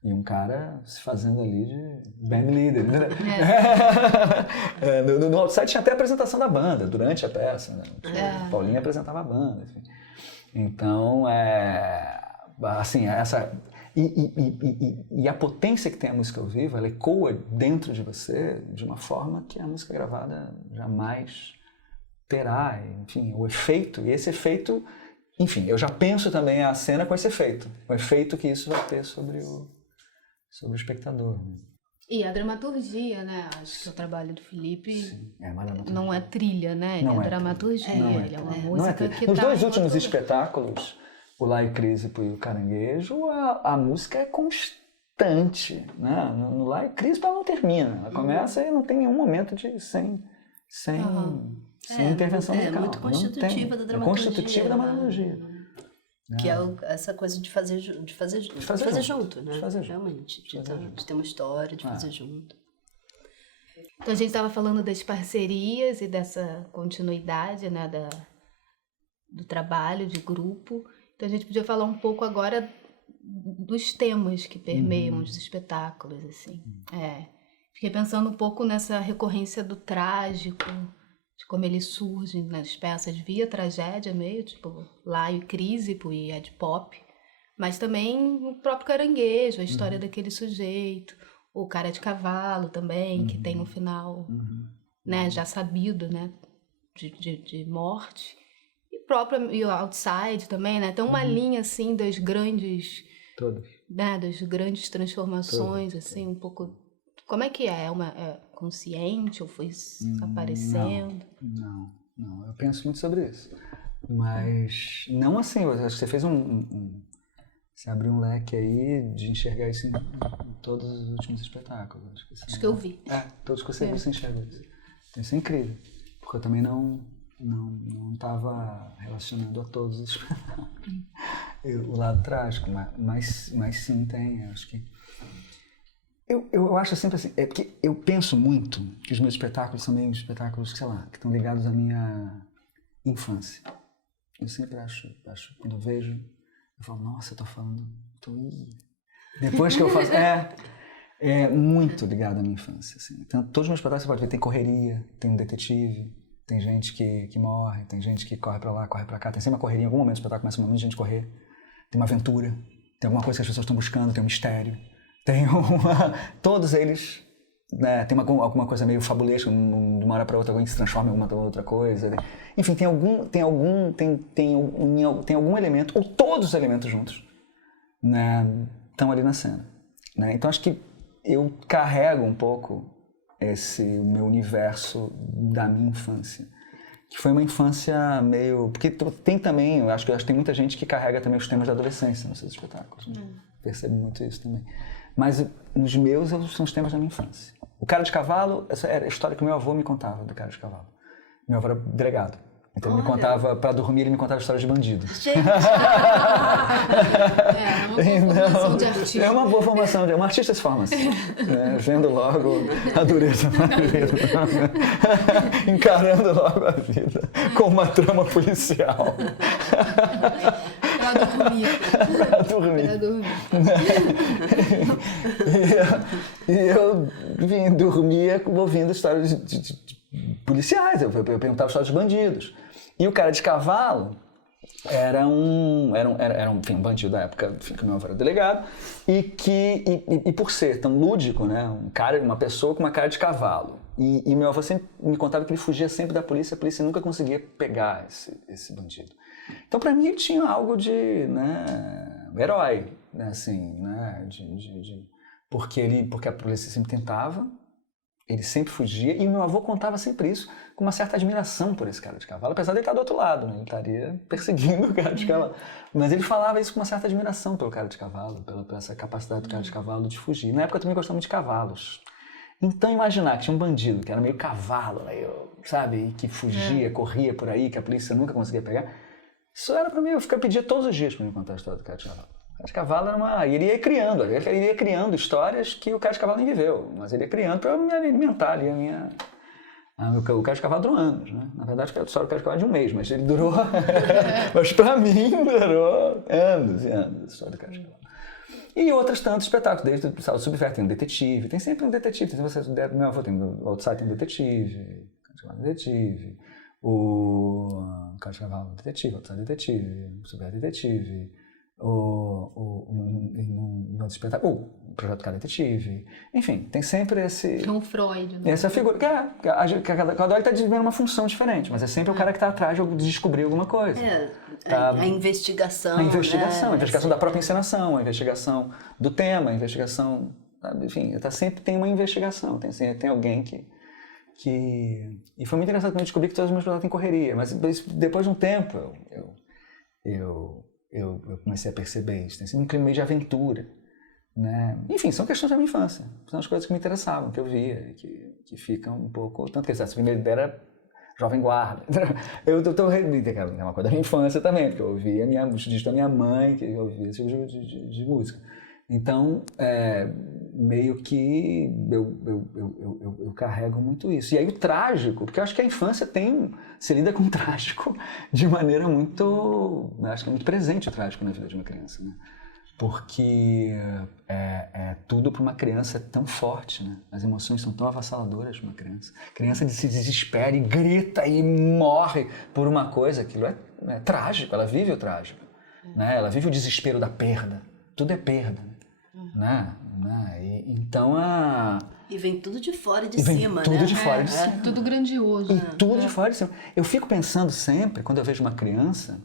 E um cara se fazendo ali de band leader. Né? No Outside tinha até a apresentação da banda, durante a peça. Né? Paulinha apresentava a banda, enfim. Então, assim, essa... E a potência que tem a música ao vivo, ela ecoa dentro de você de uma forma que a música gravada jamais terá. Enfim, o efeito, e esse efeito... Enfim, eu já penso também a cena com esse efeito. O efeito que isso vai ter sobre o espectador. E a dramaturgia, né? Acho que o trabalho do Felipe Sim, não é trilha, né? Ele é dramaturgia, ele é uma música que Nos tá dois últimos espetáculos, o Lá e Crísipo e o Caranguejo, a música é constante, né? No Lá e Crísipo ela não termina, ela começa e não tem nenhum momento sem intervenção musical. É muito constitutiva da dramaturgia. É constitutiva da dramaturgia. Que é essa coisa de fazer junto, né? Realmente. De ter uma história, de fazer junto. Então a gente estava falando das parcerias e dessa continuidade, né, do trabalho de grupo. Então a gente podia falar um pouco agora dos temas que permeiam os espetáculos, assim. Fiquei pensando um pouco nessa recorrência do trágico, de como ele surge nas peças via tragédia meio, tipo Lá e Crísipo e Ed Pop, mas também o próprio Caranguejo, a história daquele sujeito, o Cara de Cavalo também, que tem um final né, já sabido, né, de morte, e o Outside também, né, tem uma linha assim das grandes, né, das grandes transformações, assim, um pouco. Como é que é? É consciente ou foi aparecendo? Não. Eu penso muito sobre isso. Mas não assim, eu acho que você fez você abriu um leque aí de enxergar isso em todos os últimos espetáculos. Acho que eu vi. Todos que você viu, você enxergou isso. Então isso é incrível. Porque eu também não estava relacionando a todos os espetáculos. O lado trágico, mas sim tem, acho que... Eu acho sempre assim, é porque eu penso muito que os meus espetáculos são meio espetáculos, sei lá, que estão ligados à minha infância. Eu sempre acho quando eu vejo, eu falo, nossa, eu tô falando, depois que eu faço, é muito ligado à minha infância, assim. Então, todos os meus espetáculos você pode ver, tem correria, tem um detetive, tem gente que morre, tem gente que corre pra lá, corre pra cá, tem sempre uma correria, em algum momento do espetáculo começa um momento de gente correr, tem uma aventura, tem alguma coisa que as pessoas estão buscando, tem um mistério. Todos eles, né, tem alguma coisa meio fabulesca, de uma hora para outra alguém se transforma em alguma outra coisa. Enfim, tem algum elemento, ou todos os elementos juntos, né, estão ali na cena. Né? Então acho que eu carrego um pouco esse meu universo da minha infância. Que foi uma infância meio... Porque tem também, eu acho que tem muita gente que carrega também os temas da adolescência nos seus espetáculos. Né? Percebo muito isso também. Mas nos meus são os temas da minha infância. O Cara de Cavalo, essa era a história que meu avô me contava do Cara de Cavalo. Meu avô era delegado. Então ele me contava, para dormir, ele me contava histórias de bandido. Gente! É uma boa formação de artista. É uma boa formação, um artista se forma assim. Né? Vendo logo a dureza da vida. Encarando logo a vida com uma trama policial. Pra dormir. E eu dormia ouvindo histórias de policiais, eu perguntava histórias de bandidos. E o Cara de Cavalo era um bandido da época, que meu avô era delegado, e por ser tão lúdico, né, uma pessoa com uma cara de cavalo. E meu avô sempre me contava que ele fugia sempre da polícia, a polícia nunca conseguia pegar esse bandido. Então, para mim, ele tinha algo de, né, herói, né, assim, né, porque a polícia sempre tentava, ele sempre fugia, e o meu avô contava sempre isso com uma certa admiração por esse Cara de Cavalo, apesar de ele estar do outro lado, né, ele estaria perseguindo o Cara de Cavalo. Mas ele falava isso com uma certa admiração pelo Cara de Cavalo, pela essa capacidade do Cara de Cavalo de fugir. Na época eu também gostava muito de cavalos. Então, imaginar que tinha um bandido que era meio cavalo, sabe, que fugia, corria por aí, que a polícia nunca conseguia pegar. Isso era pra mim, eu pedia todos os dias pra me contar a história do Cara de Cavalo. O Cara de Cavalo era uma... Ele ia criando histórias que o Cara de Cavalo nem viveu, mas ele ia criando pra me alimentar ali o Cara de Cavalo durou anos, né? Na verdade, a história do Cara de Cavalo é de um mês, mas ele durou... mas pra mim, durou anos e anos a história do Cara de Cavalo. E outros tantos espetáculos, desde o Subverso tem um detetive, tem sempre um detetive, meu avô tem o Outside tem um detetive, o Cara de Cavalo detetive, o Outside detetive, o Subverso detetive, em outro espetáculo, o Projeto Cara Detetive, enfim, tem sempre esse... É um Freud, né? Essa figura, cada hora está desenvolvendo uma função diferente, mas é sempre o cara que está atrás de descobrir alguma coisa. A investigação. A investigação da própria encenação, a investigação do tema, a investigação, sabe? Enfim, sempre tem uma investigação, tem alguém que... E foi muito interessante quando eu descobri que todos os meus projetos têm correria, mas depois de um tempo eu comecei a perceber isso, tem sido um clima meio de aventura, né? Enfim, são questões da minha infância, são as coisas que me interessavam, que eu via, que ficam um pouco... Tanto que essa primeira ideia era Jovem Guarda. É uma coisa da minha infância também, porque eu ouvia os discos da minha mãe, que eu ouvia esse tipo de música. Então, meio que eu carrego muito isso. E aí o trágico, porque eu acho que a infância se lida com o trágico de maneira muito... Acho que é muito presente o trágico na vida de uma criança, né? Porque tudo para uma criança é tão forte, né? As emoções são tão avassaladoras para uma criança. A criança se desespera e grita e morre por uma coisa, aquilo é trágico, ela vive o trágico, né? Ela vive o desespero da perda, tudo é perda, né? Então E vem tudo de fora e de cima, né? Tudo de fora e de cima. Tudo grandioso. E tudo de fora e de cima. Eu fico pensando sempre, quando eu vejo uma criança,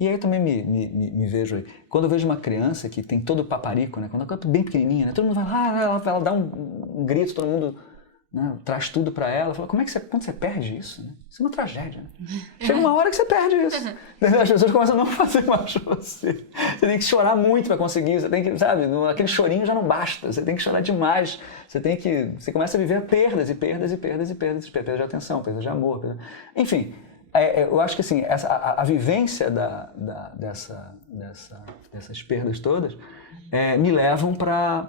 e aí eu também me vejo aí, quando eu vejo uma criança que tem todo o paparico, né? Quando ela é bem pequenininha, né? Todo mundo vai lá, ela dá um grito, todo mundo, né? Traz tudo pra ela. Fala, quando você perde isso, né? Isso é uma tragédia, né? Chega uma hora que você perde isso. As pessoas começam a não fazer mais pra você. Você tem que chorar muito pra conseguir, você tem que, sabe, aquele chorinho já não basta, você tem que chorar demais. Você começa a viver perdas e perdas e perdas e perdas, perda de atenção, perda de amor, enfim. Eu acho que assim, a vivência dessas perdas todas me levam para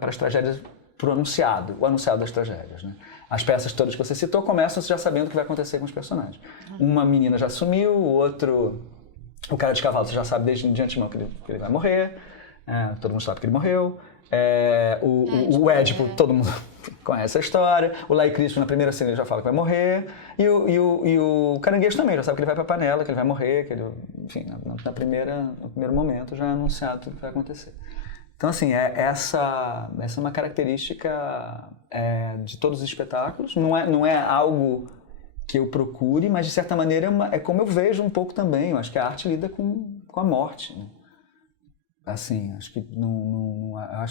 as tragédias, para o anunciado das tragédias, né? As peças todas que você citou começam já sabendo o que vai acontecer com os personagens. Uma menina já sumiu, o Cara de Cavalo você já sabe desde de antemão que ele vai morrer, todo mundo sabe que ele morreu. O Édipo, todo mundo conhece a história. O Lá e Cristo, na primeira cena, ele já fala que vai morrer. E o Caranguejo também já sabe que ele vai pra panela, que ele vai morrer, que ele, enfim, no primeiro momento já é anunciado tudo que vai acontecer. Então, assim, essa é uma característica de todos os espetáculos. Não é algo que eu procure, mas de certa maneira é como eu vejo um pouco também. Eu acho que a arte lida com a morte, né? Assim, acho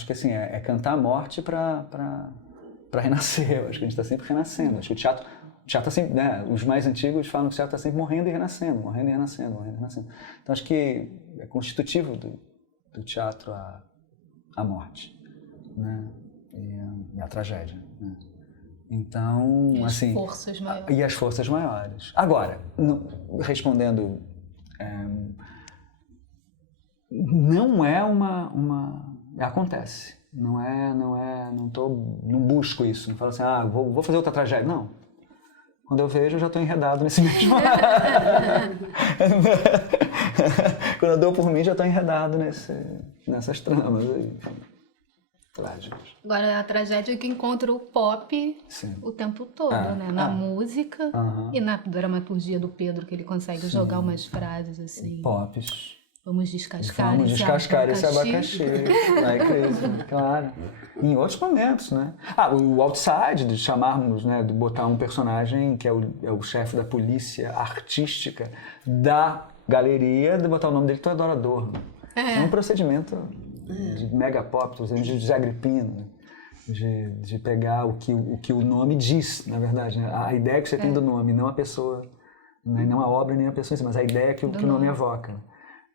que assim, é cantar a morte para renascer. Eu acho que a gente está sempre renascendo. Acho que o teatro está sempre, né? Os mais antigos falam que o teatro está sempre morrendo e renascendo, morrendo e renascendo, morrendo e renascendo. Então acho que é constitutivo do teatro a morte, né? E a tragédia, né? Então, e assim, forças maiores. E as forças maiores. Agora, respondendo, não é acontece. Não busco isso. Não falo assim, vou fazer outra tragédia. Não. Quando eu vejo, eu já estou enredado nesse mesmo. Quando eu dou por mim, já estou enredado nessas tramas. Trágicas. Agora, a tragédia é que encontra o pop o tempo todo, né? Na música e na dramaturgia do Pedro, que ele consegue jogar umas frases assim. Pops. Vamos descascar esse abacaxi. Aí, claro. Em outros momentos, né? O outside, de chamarmos, né? De botar um personagem que é o chefe da polícia artística da galeria, de botar o nome dele Teodoro Adorno. É um procedimento de mega pop, de José Agripino, né? De pegar o que o nome diz, na verdade, né? A ideia que você tem do nome, não a pessoa, né? Não a obra nem a pessoa em si, mas a ideia que o nome evoca.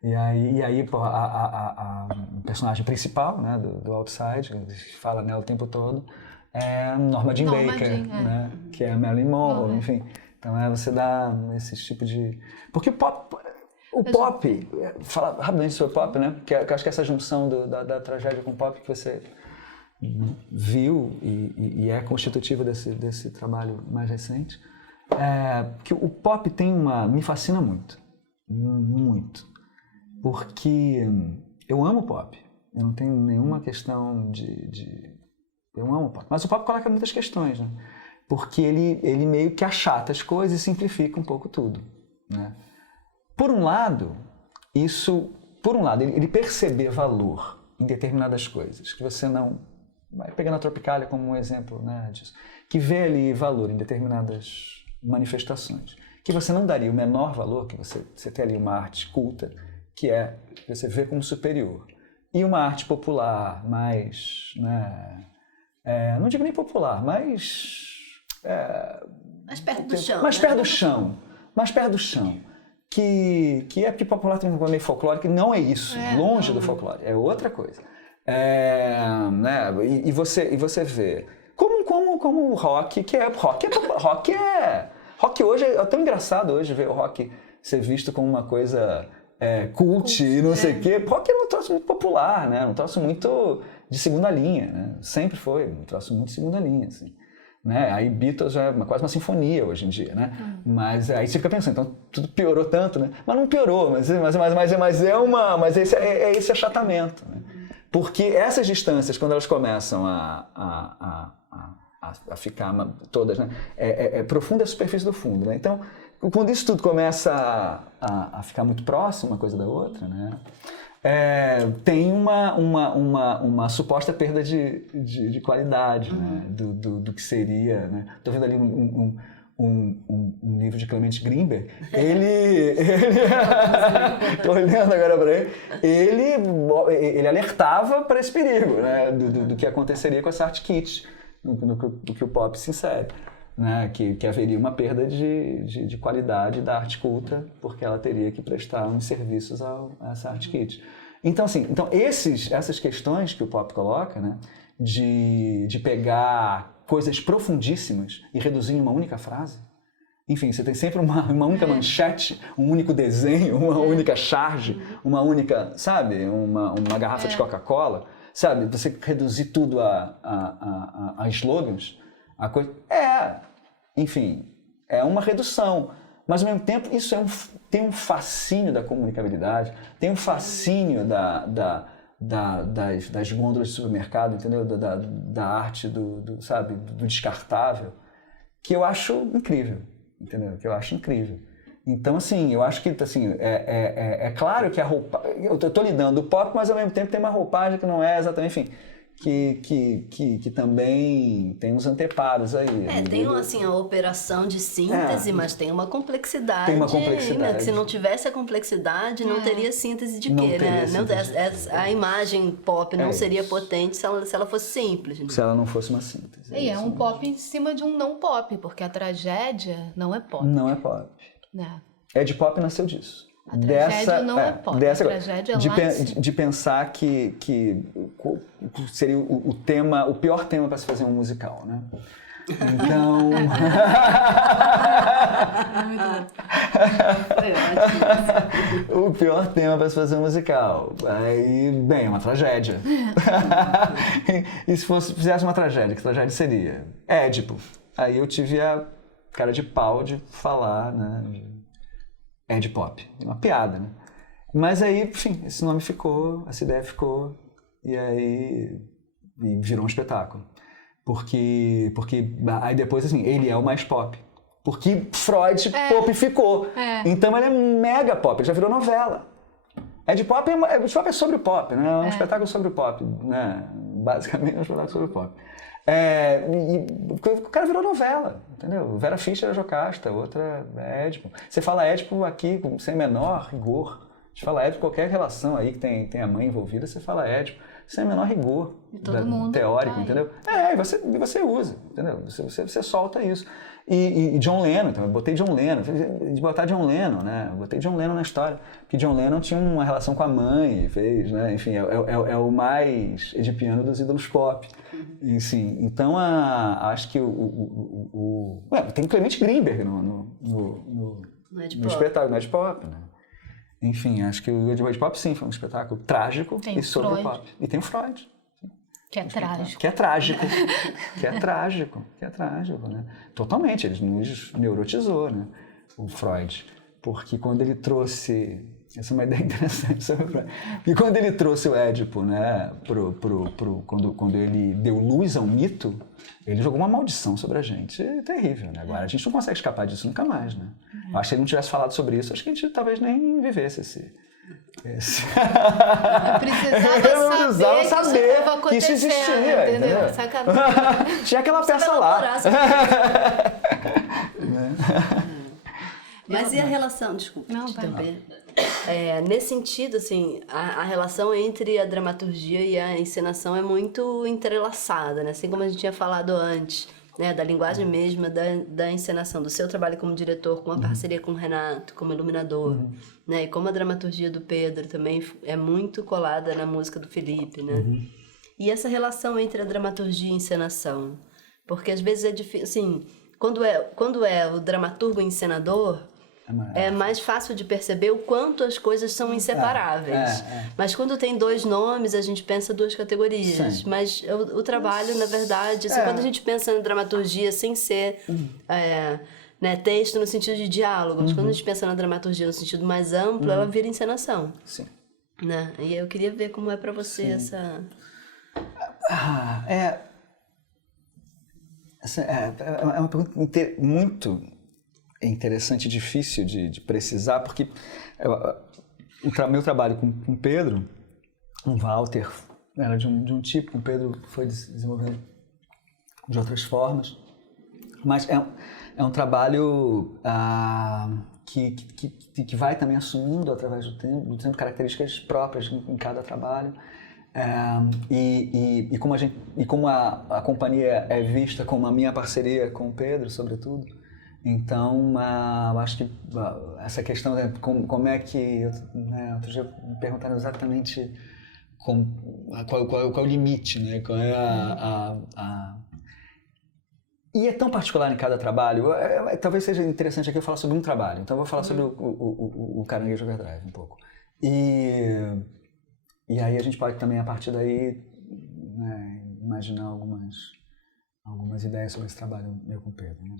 E aí o personagem principal, né, do Outside, que a gente fala nela o tempo todo, é Norma Jean Baker, né, que é a Marilyn Monroe, enfim. Então você dá esse tipo de... Porque o pop... O pop, fala rapidamente sobre o pop, né? Que eu acho que essa junção da tragédia com o pop que você viu e é constitutiva desse trabalho mais recente, que o pop me fascina muito, muito, porque eu amo pop, eu não tenho nenhuma questão eu amo pop, mas o pop coloca muitas questões, né? Porque ele meio que achata as coisas e simplifica um pouco tudo, né? Por um lado, ele perceber valor em determinadas coisas, que você não... Vai pegando a Tropicália como um exemplo, né, disso, que vê ali valor em determinadas manifestações, que você não daria o menor valor, que você tem ali uma arte culta, que você vê como superior. E uma arte popular, mais... Né, não digo nem popular, mais perto do chão. Mais perto do chão. Mais perto do chão. Que é porque popular tem um meio folclórico, que não é isso, longe do folclore, é outra coisa. Né? E você vê como o rock hoje é tão engraçado hoje ver o rock ser visto como uma coisa cult e não sei o quê. Rock é um troço muito popular, né? Um troço muito de segunda linha, né? Sempre foi um troço muito de segunda linha, assim. Né? Aí Beatles é quase uma sinfonia hoje em dia, né? Mas aí você fica pensando, então tudo piorou tanto, né? Mas não piorou, mas é esse achatamento, né? Porque essas distâncias, quando elas começam a ficar todas, né? Profunda a superfície do fundo, né? Então, quando isso tudo começa a ficar muito próximo uma coisa da outra, né? Tem uma suposta perda de qualidade, né? do que seria, né? Estou vendo ali um livro de Clement Greenberg, estou olhando agora para ele alertava para esse perigo, né? do que aconteceria com essa arte kit, do que o pop se insere. Né, que haveria uma perda de qualidade da arte culta, porque ela teria que prestar uns serviços a essa arte kit. Então, assim, essas questões que o pop coloca, né, de pegar coisas profundíssimas e reduzir em uma única frase. Enfim, você tem sempre uma única manchete, um único desenho, uma única charge, uma única, sabe, uma garrafa de Coca-Cola, sabe? Você reduzir tudo a slogans. A coisa enfim, é uma redução, mas ao mesmo tempo isso tem um fascínio da comunicabilidade, tem um fascínio das gôndolas de supermercado, entendeu? Da arte sabe, do descartável, que eu acho incrível, entendeu? Que eu acho incrível. Então, assim, eu acho que assim, é claro que a roupagem... Eu estou lidando o pop, mas ao mesmo tempo tem uma roupagem que não é exatamente... Enfim, que também tem uns anteparos aí. Tem assim, a operação de síntese, mas tem uma complexidade. Tem uma complexidade. Se não tivesse a complexidade, não teria síntese de quê, né? A imagem pop não seria potente se ela fosse simples. Né? Se ela não fosse uma síntese. E é um pop em cima de um não pop, porque a tragédia não é pop. Não é pop. Ed Pop nasceu disso. A tragédia não é pop, a tragédia é lá de pensar que seria o pior tema para se fazer um musical, né? Então... O pior tema para se fazer um musical. Aí, bem, é uma tragédia. E se fizesse uma tragédia, que tragédia seria? Édipo. Aí eu tive a cara de pau de falar, né? Ed Pop, uma piada, né? Mas aí, enfim, esse nome ficou, essa ideia ficou, e aí virou um espetáculo. Porque aí depois, assim, ele é o mais pop. Porque Freud popificou. Então ele é mega pop, ele já virou novela. Ed Pop é sobre o pop, né? É um espetáculo sobre o pop, né? Basicamente é um espetáculo sobre o pop. O cara virou novela, entendeu? Vera Fischer é Jocasta, outra é Édipo. Você fala Édipo aqui sem menor rigor. Você fala Édipo, qualquer relação aí que tem a mãe envolvida, você fala Édipo sem menor rigor teórico, entendeu? E você usa, entendeu? Você solta isso. E John Lennon, então eu botei John Lennon, de botar John Lennon, né? Eu botei John Lennon na história, porque John Lennon tinha uma relação com a mãe, fez, né? Enfim, é o mais edipiano dos ídolos pop. Enfim, então acho que tem Clement Greenberg no espetáculo, no Ed Pop, né? Enfim, acho que o Ed Pop, sim, foi um espetáculo trágico Tem e sobre Freud. pop. E tem o Freud. Que é trágico. Que é trágico. Que é trágico. Que é trágico, né? Totalmente, ele nos neurotizou, né? O Freud. Porque quando ele trouxe... Essa é uma ideia interessante sobre o Freud. E quando ele trouxe o Édipo, né? Quando ele deu luz ao mito, ele jogou uma maldição sobre a gente terrível, né? Agora a gente não consegue escapar disso nunca mais, né? Acho que se ele não tivesse falado sobre isso, acho que a gente talvez nem vivesse esse... Eu precisava saber que isso existia, entendeu? Tinha aquela peça lá. Mas e a relação, desculpa, Não, te vai. interromper. Nesse sentido, assim, a relação entre a dramaturgia e a encenação é muito entrelaçada, né? Assim como a gente tinha falado antes, né? Da linguagem mesma da encenação, do seu trabalho como diretor, com a parceria com o Renato, como iluminador, né? E como a dramaturgia do Pedro também é muito colada na música do Felipe, né? E essa relação entre a dramaturgia e a encenação, porque às vezes é difícil, assim, quando é o dramaturgo encenador, é mais fácil de perceber o quanto as coisas são inseparáveis. Mas quando tem dois nomes, a gente pensa duas categorias. Sim. Mas o trabalho, na verdade, assim, quando a gente pensa na dramaturgia sem ser né, texto no sentido de diálogo, mas quando a gente pensa na dramaturgia no sentido mais amplo, ela vira encenação. Sim. Né? E eu queria ver como é pra você essa... É uma pergunta muito interessante e difícil de precisar, porque o meu trabalho com o Pedro, com o Walter, era de um tipo, com o Pedro foi desenvolvendo de outras formas, mas é um trabalho que vai também assumindo através do tempo, tendo características próprias em cada trabalho. Como a companhia é vista como a minha parceria com o Pedro, sobretudo, então acho que essa questão de como é que... outro dia me perguntaram exatamente qual é o limite, né? Qual é E é tão particular em cada trabalho. Talvez seja interessante aqui eu falar sobre um trabalho. Então eu vou falar sobre o Caranguejo Overdrive um pouco. E aí a gente pode também, a partir daí, né, imaginar algumas ideias sobre esse trabalho meu com o Pedro. Né?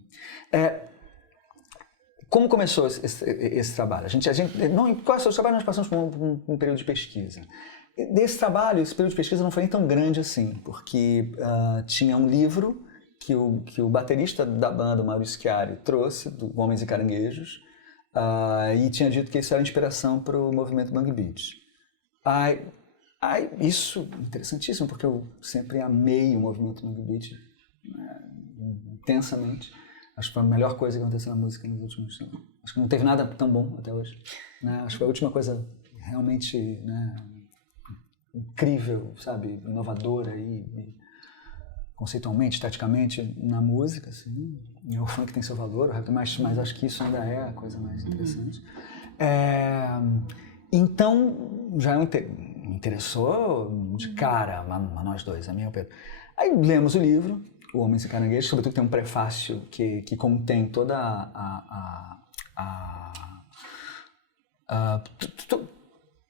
Como começou esse trabalho? Qual é o seu trabalho? Nós passamos por um período de pesquisa. Esse período de pesquisa não foi nem tão grande assim, porque tinha um livro que o baterista da banda, o Maurício Chiari, trouxe, do Homens e Caranguejos, e tinha dito que isso era inspiração para o movimento Bang Beat. Isso é interessantíssimo, porque eu sempre amei o movimento Bang Beat, intensamente. Acho que foi a melhor coisa que aconteceu na música nos últimos anos. Acho que não teve nada tão bom até hoje. Né? Acho que foi a última coisa realmente, né, incrível, sabe, inovadora e conceitualmente, estaticamente, na música. Assim. E o funk tem seu valor, mas acho que isso ainda é a coisa mais interessante. Então, já me interessou de cara a nós dois, a mim e o Pedro. Aí lemos o livro, O Homens e Caranguejos, sobretudo tem um prefácio que contém toda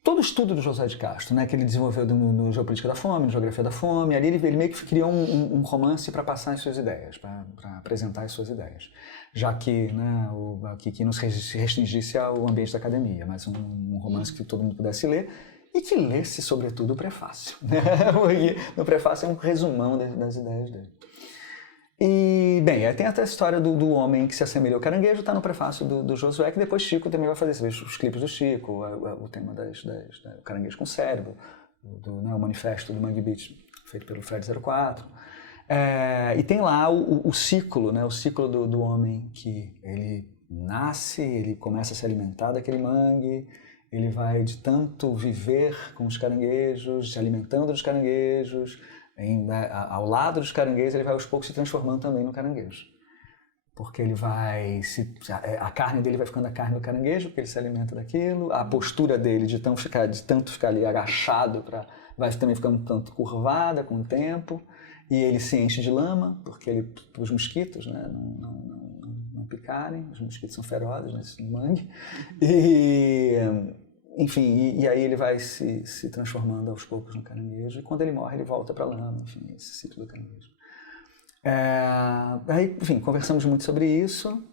todo o estudo do José de Castro, né, que ele desenvolveu no Geopolítica da Fome, no Geografia da Fome. Ali ele meio que criou um romance para passar as suas ideias, para apresentar as suas ideias. Já que, né, que não se restringisse ao ambiente da academia, mas um romance que todo mundo pudesse ler e que lesse, sobretudo, o prefácio. Né? No prefácio é um resumão das ideias dele. E, bem, aí tem até a história do homem que se assemelha ao caranguejo, está no prefácio do Josué, que depois Chico também vai fazer. Você vê os clipes do Chico, o tema do caranguejo com cérebro, o manifesto do Mangue Beat, feito pelo Fred 04. E tem lá o ciclo, né, o ciclo do homem, que ele nasce, ele começa a se alimentar daquele mangue, ele vai de tanto viver com os caranguejos, se alimentando dos caranguejos, ao lado dos caranguejos, ele vai aos poucos se transformando também no caranguejo. Porque ele a carne dele vai ficando a carne do caranguejo, porque ele se alimenta daquilo, a postura dele de tanto ficar ali agachado, vai também ficando tanto curvada com o tempo, e ele se enche de lama, porque os mosquitos, né, não picarem, os mosquitos são ferozes nesse mangue, enfim, e aí ele vai se transformando aos poucos no caranguejo, e quando ele morre ele volta para a lama, enfim, esse ciclo do caranguejo. Aí, enfim, conversamos muito sobre isso,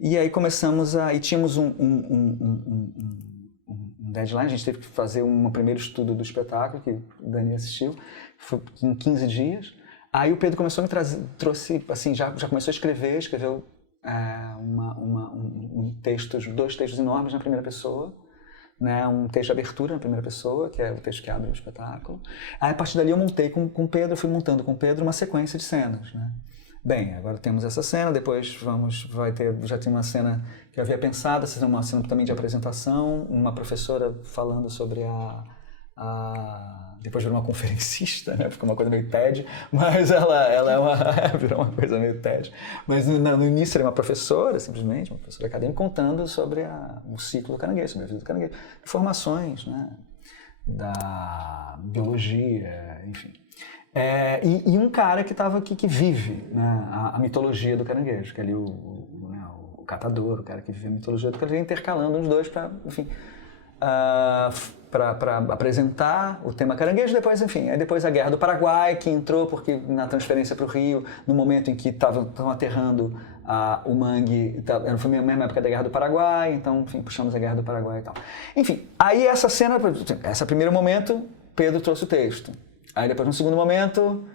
e aí começamos e tínhamos um deadline, a gente teve que fazer um primeiro estudo do espetáculo, que o Dani assistiu, foi em 15 dias. Aí o Pedro começou a me trouxe, assim, já começou a escreveu dois textos enormes na primeira pessoa, né, um texto de abertura na primeira pessoa, que é o texto que abre o espetáculo. Aí a partir dali eu montei com o Pedro, fui montando com o Pedro uma sequência de cenas, né. Bem, agora temos essa cena, depois já tem uma cena que eu havia pensado, uma cena também de apresentação, uma professora falando sobre depois virou uma conferencista, né? Ficou uma coisa meio TED, mas virou uma coisa meio TED. Mas no início era uma professora, simplesmente, uma professora acadêmica, contando sobre o ciclo do caranguejo, sobre a vida do caranguejo, informações, né? Da biologia, enfim. E um cara que vive, né, a mitologia do caranguejo, que é ali o catador, o cara que vive a mitologia do caranguejo, intercalando os dois para, enfim, para apresentar o tema caranguejo. Depois, enfim, depois a Guerra do Paraguai, que entrou porque na transferência para o Rio, no momento em que estavam aterrando o mangue, foi a mesma época da Guerra do Paraguai, então, enfim, puxamos a Guerra do Paraguai e tal. Enfim, aí essa cena, esse primeiro momento, Pedro trouxe o texto. Aí depois, no segundo momento,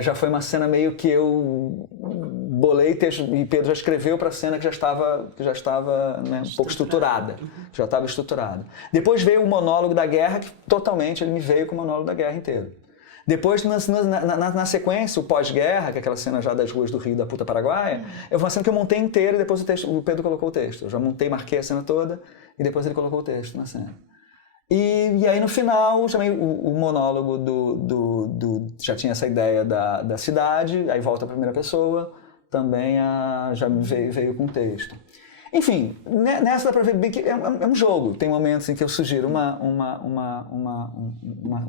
já foi uma cena meio que eu bolei texto, e Pedro já escreveu para a cena que já estava né, um pouco estruturada. Já estava estruturada. Depois veio o monólogo da guerra, que totalmente ele me veio com o monólogo da guerra inteiro. Depois, na sequência, o pós-guerra, que é aquela cena já das ruas do Rio da puta Paraguaia, foi uma cena que eu montei inteira e depois o Pedro colocou o texto. Eu já marquei a cena toda e depois ele colocou o texto na cena. E aí no final, chamei o monólogo já tinha essa ideia da cidade, aí volta a primeira pessoa, também já veio com texto. Enfim, nessa dá pra ver bem que é um jogo. Tem momentos em que eu sugiro um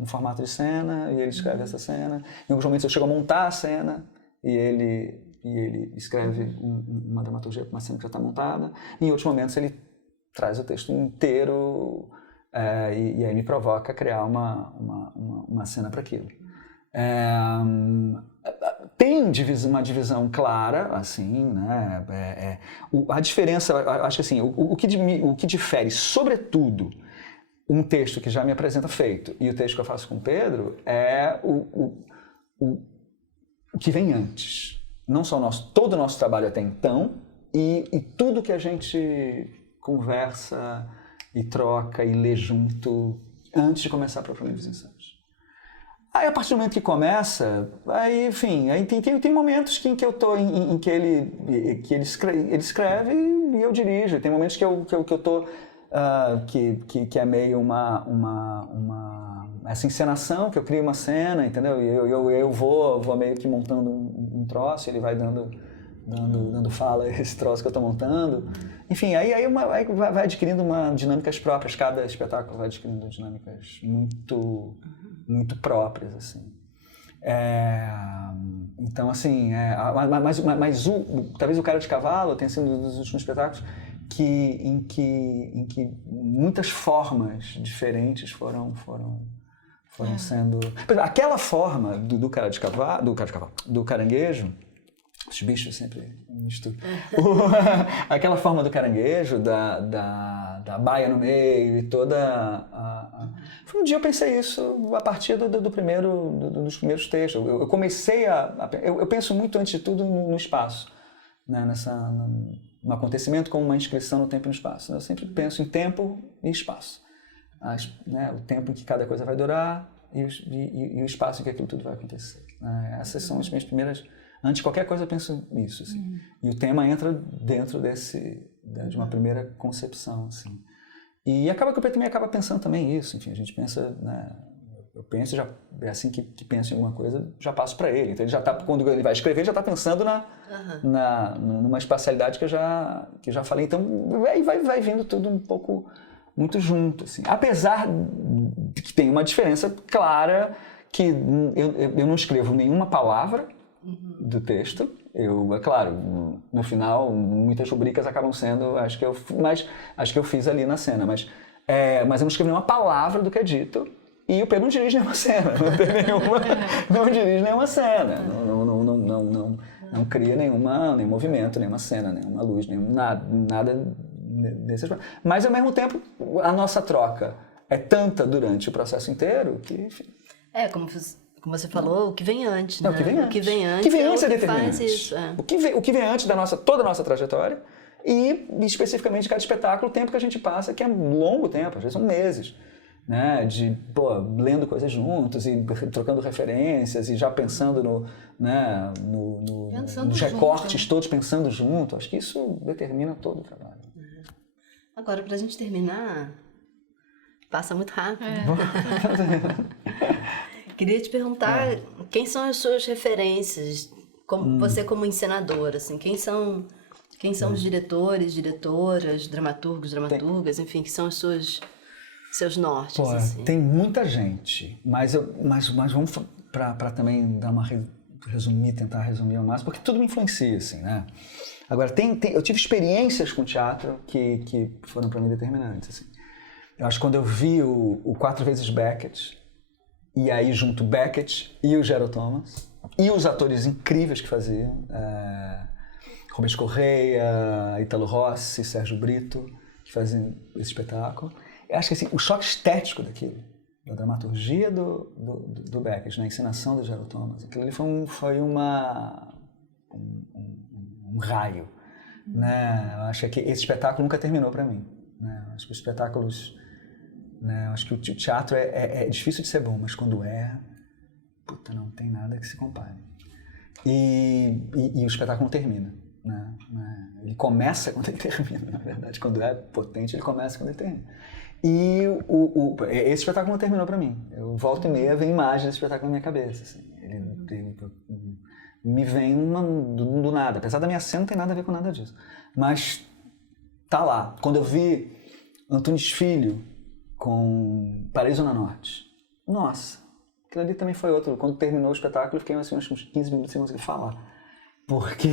formato de cena e ele escreve essa cena. Em alguns momentos eu chego a montar a cena e ele escreve uma dramaturgia para uma cena que já está montada. Em outros momentos ele traz o texto inteiro e aí me provoca a criar uma cena para aquilo. Tem uma divisão clara, assim, né? A diferença, acho que assim, o que difere, sobretudo, um texto que já me apresenta feito e o texto que eu faço com o Pedro é o que vem antes. Não só todo o nosso trabalho até então e tudo que a gente conversa e troca e lê junto antes de começar propriamente os ensaios. Aí, a partir do momento que começa, aí, enfim, aí tem momentos em que eu tô, em que ele escreve e eu dirijo. Tem momentos que eu tô, que é meio essa encenação, que eu crio uma cena, entendeu? E eu vou meio que montando um troço, ele vai dando fala a esse troço que eu estou montando. Enfim, aí vai adquirindo dinâmicas próprias, cada espetáculo vai adquirindo dinâmicas muito, muito próprias, assim. Então, assim, mas talvez o Cara de Cavalo tenha sido um dos últimos espetáculos em que muitas formas diferentes foram sendo... Aquela forma do Cara de Cavalo, do caranguejo, os bichos sempre misturam. Aquela forma do caranguejo, da baia no meio e toda Um dia eu pensei isso a partir dos primeiros textos. Eu comecei eu penso muito, antes de tudo, no espaço, né? No acontecimento como uma inscrição no tempo e no espaço. Eu sempre penso em tempo e espaço. O tempo em que cada coisa vai durar e o espaço em que aquilo tudo vai acontecer. Essas são as minhas primeiras... Antes de qualquer coisa eu penso nisso, assim. E o tema entra dentro de uma primeira concepção, assim. E acaba que o Pedro também acaba pensando também isso, enfim, a gente pensa, né, eu penso, já é assim que penso em alguma coisa, já passo para ele. Então ele já tá, quando ele vai escrever, ele já está pensando numa espacialidade que eu já falei. Então vai vindo tudo um pouco muito junto, assim. Apesar de que tem uma diferença clara, que eu não escrevo nenhuma palavra do texto. É claro, no final, muitas rubricas acabam sendo, acho que eu fiz ali na cena, mas Mas eu não escrevo nenhuma palavra do que é dito. E o Pedro não dirige nenhuma cena, não dirige nenhuma cena, não cria nenhum movimento, nenhuma cena, nenhuma luz, nada desse. Mas, ao mesmo tempo, a nossa troca é tanta durante o processo inteiro que, enfim... Como você falou, o que vem antes, né? O que vem antes. O que vem antes é determinante. O que vem antes da toda a nossa trajetória e, especificamente, cada espetáculo, o tempo que a gente passa, que é um longo tempo, às vezes são meses. Né, lendo coisas juntos e trocando referências e já pensando nos recortes junto, todos pensando junto. Acho que isso determina todo o trabalho. Agora, pra gente terminar, passa muito rápido. Queria te perguntar quem são as suas referências, você como encenador, assim, quem são os diretores, diretoras, dramaturgas, enfim, que são seus nortes, assim. Tem muita gente, mas vamos para também dar tentar resumir ao máximo, porque tudo me influencia, assim, né? Agora, eu tive experiências com teatro que foram para mim determinantes, assim. Eu acho que quando eu vi o 4 vezes Beckett, e aí junto Beckett e o Gerald Thomas, e os atores incríveis que faziam, Rubens Correia, Ítalo Rossi, Sérgio Brito, que faziam esse espetáculo. Eu acho que assim, o choque estético daquilo, da dramaturgia do Beckett, na encenação do Gerald Thomas, aquilo ali foi um raio. Né? Eu acho que esse espetáculo nunca terminou para mim. Né? Eu acho que os espetáculos... Né? Eu acho que o teatro é difícil de ser bom, mas quando não tem nada que se compare. E o espetáculo não termina. Né? Ele começa quando ele termina, na verdade. Quando é potente, ele começa quando ele termina. E esse espetáculo não terminou pra mim. Eu volto e meia, vem imagem desse espetáculo na minha cabeça. Assim. Me vem do nada. Apesar da minha cena, não tem nada a ver com nada disso. Mas tá lá. Quando eu vi Antunes Filho com Paraíso na Norte, nossa, aquilo ali também foi outro. Quando terminou o espetáculo, eu fiquei assim, uns 15 minutos sem conseguir falar. Porque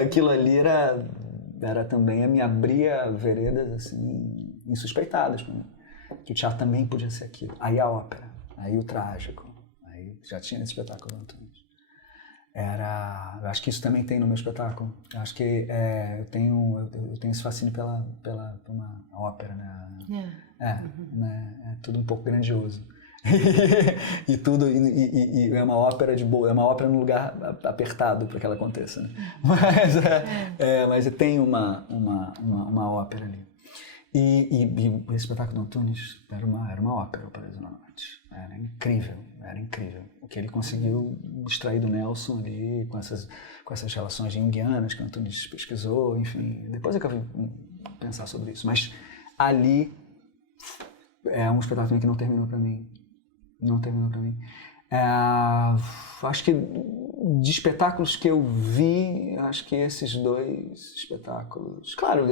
aquilo ali era também, me abria veredas assim, insuspeitadas para mim. Que o teatro também podia ser aquilo. Aí a ópera, aí o trágico, aí já tinha esse espetáculo do Antunes. Eu acho que isso também tem no meu espetáculo. Eu acho que eu tenho esse fascínio pela uma ópera, né? Né? É tudo um pouco grandioso. e tudo e é uma ópera de boa, é uma ópera num lugar apertado para que ela aconteça, né? Mas tem uma ópera ali. E esse espetáculo do Antunes era uma ópera, o Paraíso na Norte. Era incrível. O que ele conseguiu extrair do Nelson ali, com essas relações junguianas que o Antunes pesquisou, enfim. Depois é que eu vim pensar sobre isso. Mas ali é um espetáculo que não terminou para mim. Acho que de espetáculos que eu vi, acho que esses 2 espetáculos... Claro,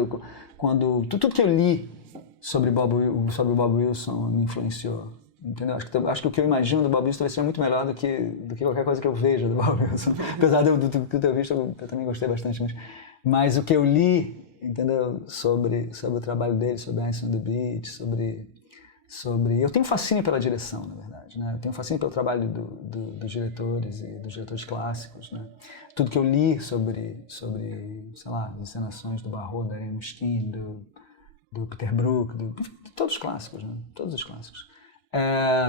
tudo que eu li sobre o Bob Wilson me influenciou, entendeu? Acho que o que eu imagino do Bob Wilson vai ser muito melhor do que qualquer coisa que eu veja do Bob Wilson. Apesar do que eu tenho visto, eu também gostei bastante, mas o que eu li, entendeu? Sobre o trabalho dele, sobre Ice on the Beach, sobre... Eu tenho fascínio pela direção, na verdade, né? Eu tenho fascínio pelo trabalho dos diretores e dos diretores clássicos, né? Tudo que eu li sobre sei lá, as encenações do Barrault, da Ariane Mousquin, do Peter Brook, de todos os clássicos, né? Todos os clássicos.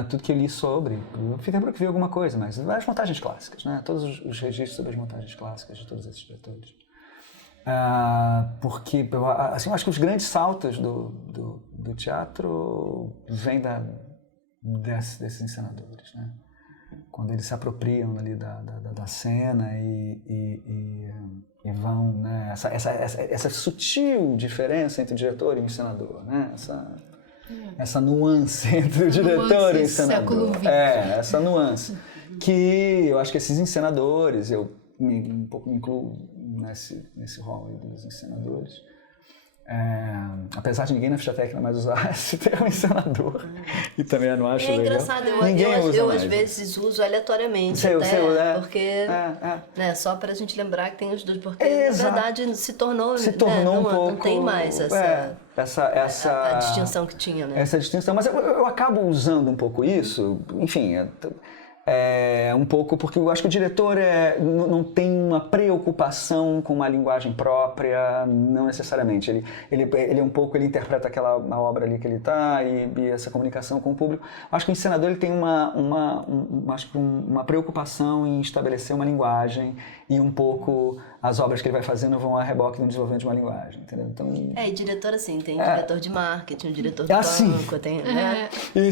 Tudo que eu li sobre... O Peter Brook viu alguma coisa, mas várias montagens clássicas, né? Todos os registros sobre as montagens clássicas de todos esses diretores. Porque assim, eu acho que os grandes saltos do teatro vêm desses encenadores, né? Quando eles se apropriam ali da cena e vão, né? Essa sutil diferença entre o diretor e o encenador, né? Essa nuance entre o diretor e o encenador. Essa nuance. Que eu acho que esses encenadores, eu um pouco me incluo nesse rol aí dos encenadores, apesar de ninguém na ficha técnica mais usar esse termo encenador, e também eu não acho legal. Engraçado, eu às vezes uso aleatoriamente, porque né, só pra gente lembrar que tem os dois, porque na verdade se tornou um pouco, não tem mais a distinção que tinha, né? Essa distinção, mas eu acabo usando um pouco isso, enfim, um pouco porque eu acho que o diretor não tem uma preocupação com uma linguagem própria, não necessariamente. Ele um pouco, ele interpreta aquela obra ali que ele está e essa comunicação com o público. Acho que o encenador ele tem uma preocupação em estabelecer uma linguagem e um pouco as obras que ele vai fazendo vão a reboque no desenvolvimento de uma linguagem, entendeu? Então, e diretor assim, tem diretor de marketing, o diretor do banco, tem, né? E o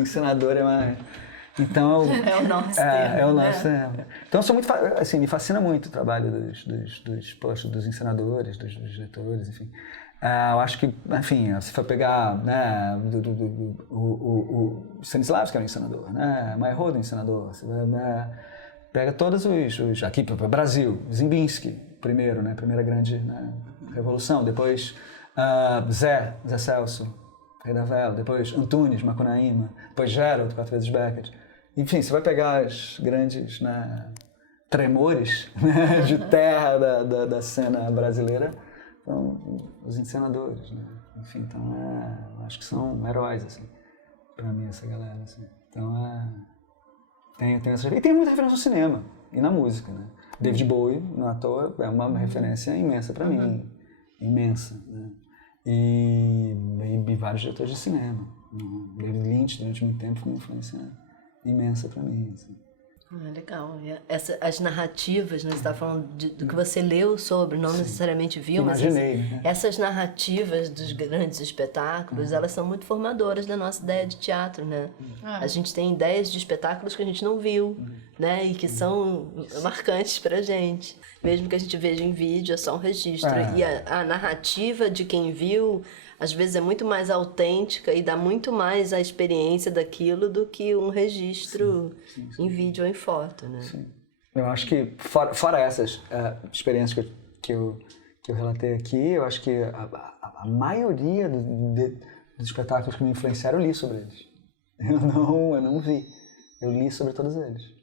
encenador é mais... Então, é o nosso termo. Então, eu sou muito, assim, me fascina muito o trabalho dos encenadores, dos diretores, enfim. Eu acho que, enfim, se for pegar, né, o Stanislavski é um encenador, né, Meyerhold é um encenador, você pega todos os aqui para o Brasil, Zimbinski, primeiro, né, primeira grande, né, revolução, depois Zé Celso, Rei da Vela, depois Antunes, Macunaíma, depois Gerald, 4 vezes Beckett. Enfim, você vai pegar os grandes, né, tremores, né, de terra da cena brasileira, então, os encenadores, né? Enfim, então acho que são heróis, assim, pra mim, essa galera, assim. Então, tem essa... E tem muita referência no cinema e na música, né? David Bowie, não à toa, é uma referência imensa pra mim, imensa, né? E vários diretores de cinema. David Lynch, durante muito tempo, foi uma influência imensa para mim. Assim. Legal. E as narrativas, né? Você está falando do que você leu sobre, não necessariamente viu, imaginei, mas essas narrativas dos grandes espetáculos, elas são muito formadoras da nossa ideia de teatro, né? A gente tem ideias de espetáculos que a gente não viu, né? E que são marcantes para a gente. Mesmo que a gente veja em vídeo, é só um registro. E a narrativa de quem viu, às vezes é muito mais autêntica e dá muito mais a experiência daquilo do que um registro em vídeo ou em foto, né? Sim. Eu acho que, fora essas experiências que eu relatei aqui, eu acho que a maioria dos espetáculos que me influenciaram, eu li sobre eles. Eu não vi. Eu li sobre todos eles.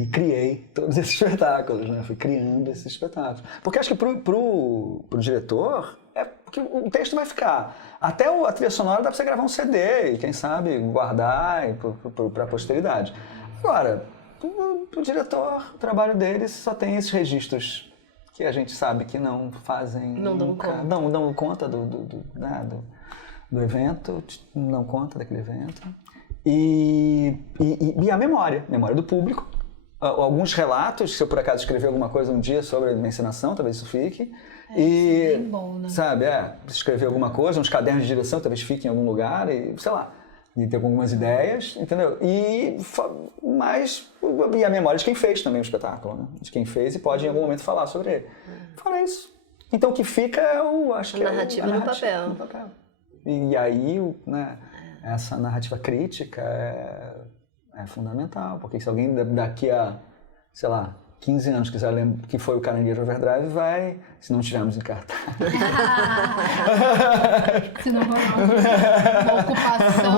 E criei todos esses espetáculos, né? Fui criando esses espetáculos. Porque acho que pro diretor, porque o texto vai ficar. Até a trilha sonora dá pra você gravar um CD e, quem sabe, guardar para a posteridade. Agora, o diretor, o trabalho dele só tem esses registros que a gente sabe que não fazem... Não dão conta. Não dão conta do evento, não dão conta daquele evento. E a memória do público. Alguns relatos, se eu por acaso escrever alguma coisa um dia sobre a minha encenação, talvez isso fique. Isso é bem bom, né? Sabe, escrever alguma coisa, uns cadernos de direção, talvez fique em algum lugar, e sei lá, e ter algumas ideias, entendeu? E a memória de quem fez também o espetáculo, né? De quem fez e pode em algum momento falar sobre ele. Fala isso. Então o que fica acho que a narrativa no papel. E aí, né, essa narrativa crítica é fundamental, porque se alguém daqui a, sei lá, 15 anos quiser lembrar que foi o Caranguejo Overdrive, vai, se não tivermos em cartaz. Se não uma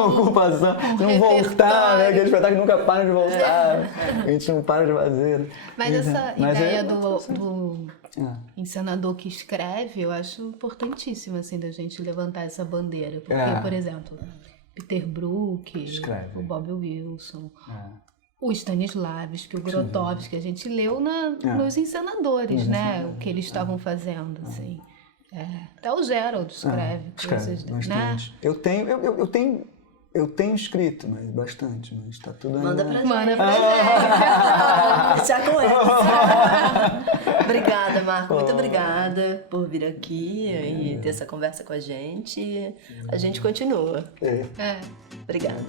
ocupação. Se não voltar, né? Aquele espetáculo nunca para de voltar. A gente não para de fazer. Mas essa ideia do encenador que escreve, eu acho importantíssima, assim, da gente levantar essa bandeira. Porque, por exemplo, Peter Brook, o Bob Wilson... O Stanislavski, o Grotowski, a gente leu nos encenadores, né? O que eles estavam fazendo, assim. Até o Gerald escreve coisas, né? Eu tenho escrito, mas bastante, mas tá tudo ainda... Manda pra gente. Já com Obrigada, Marco. Muito obrigada por vir aqui e ter essa conversa com a gente. A gente continua. Obrigada.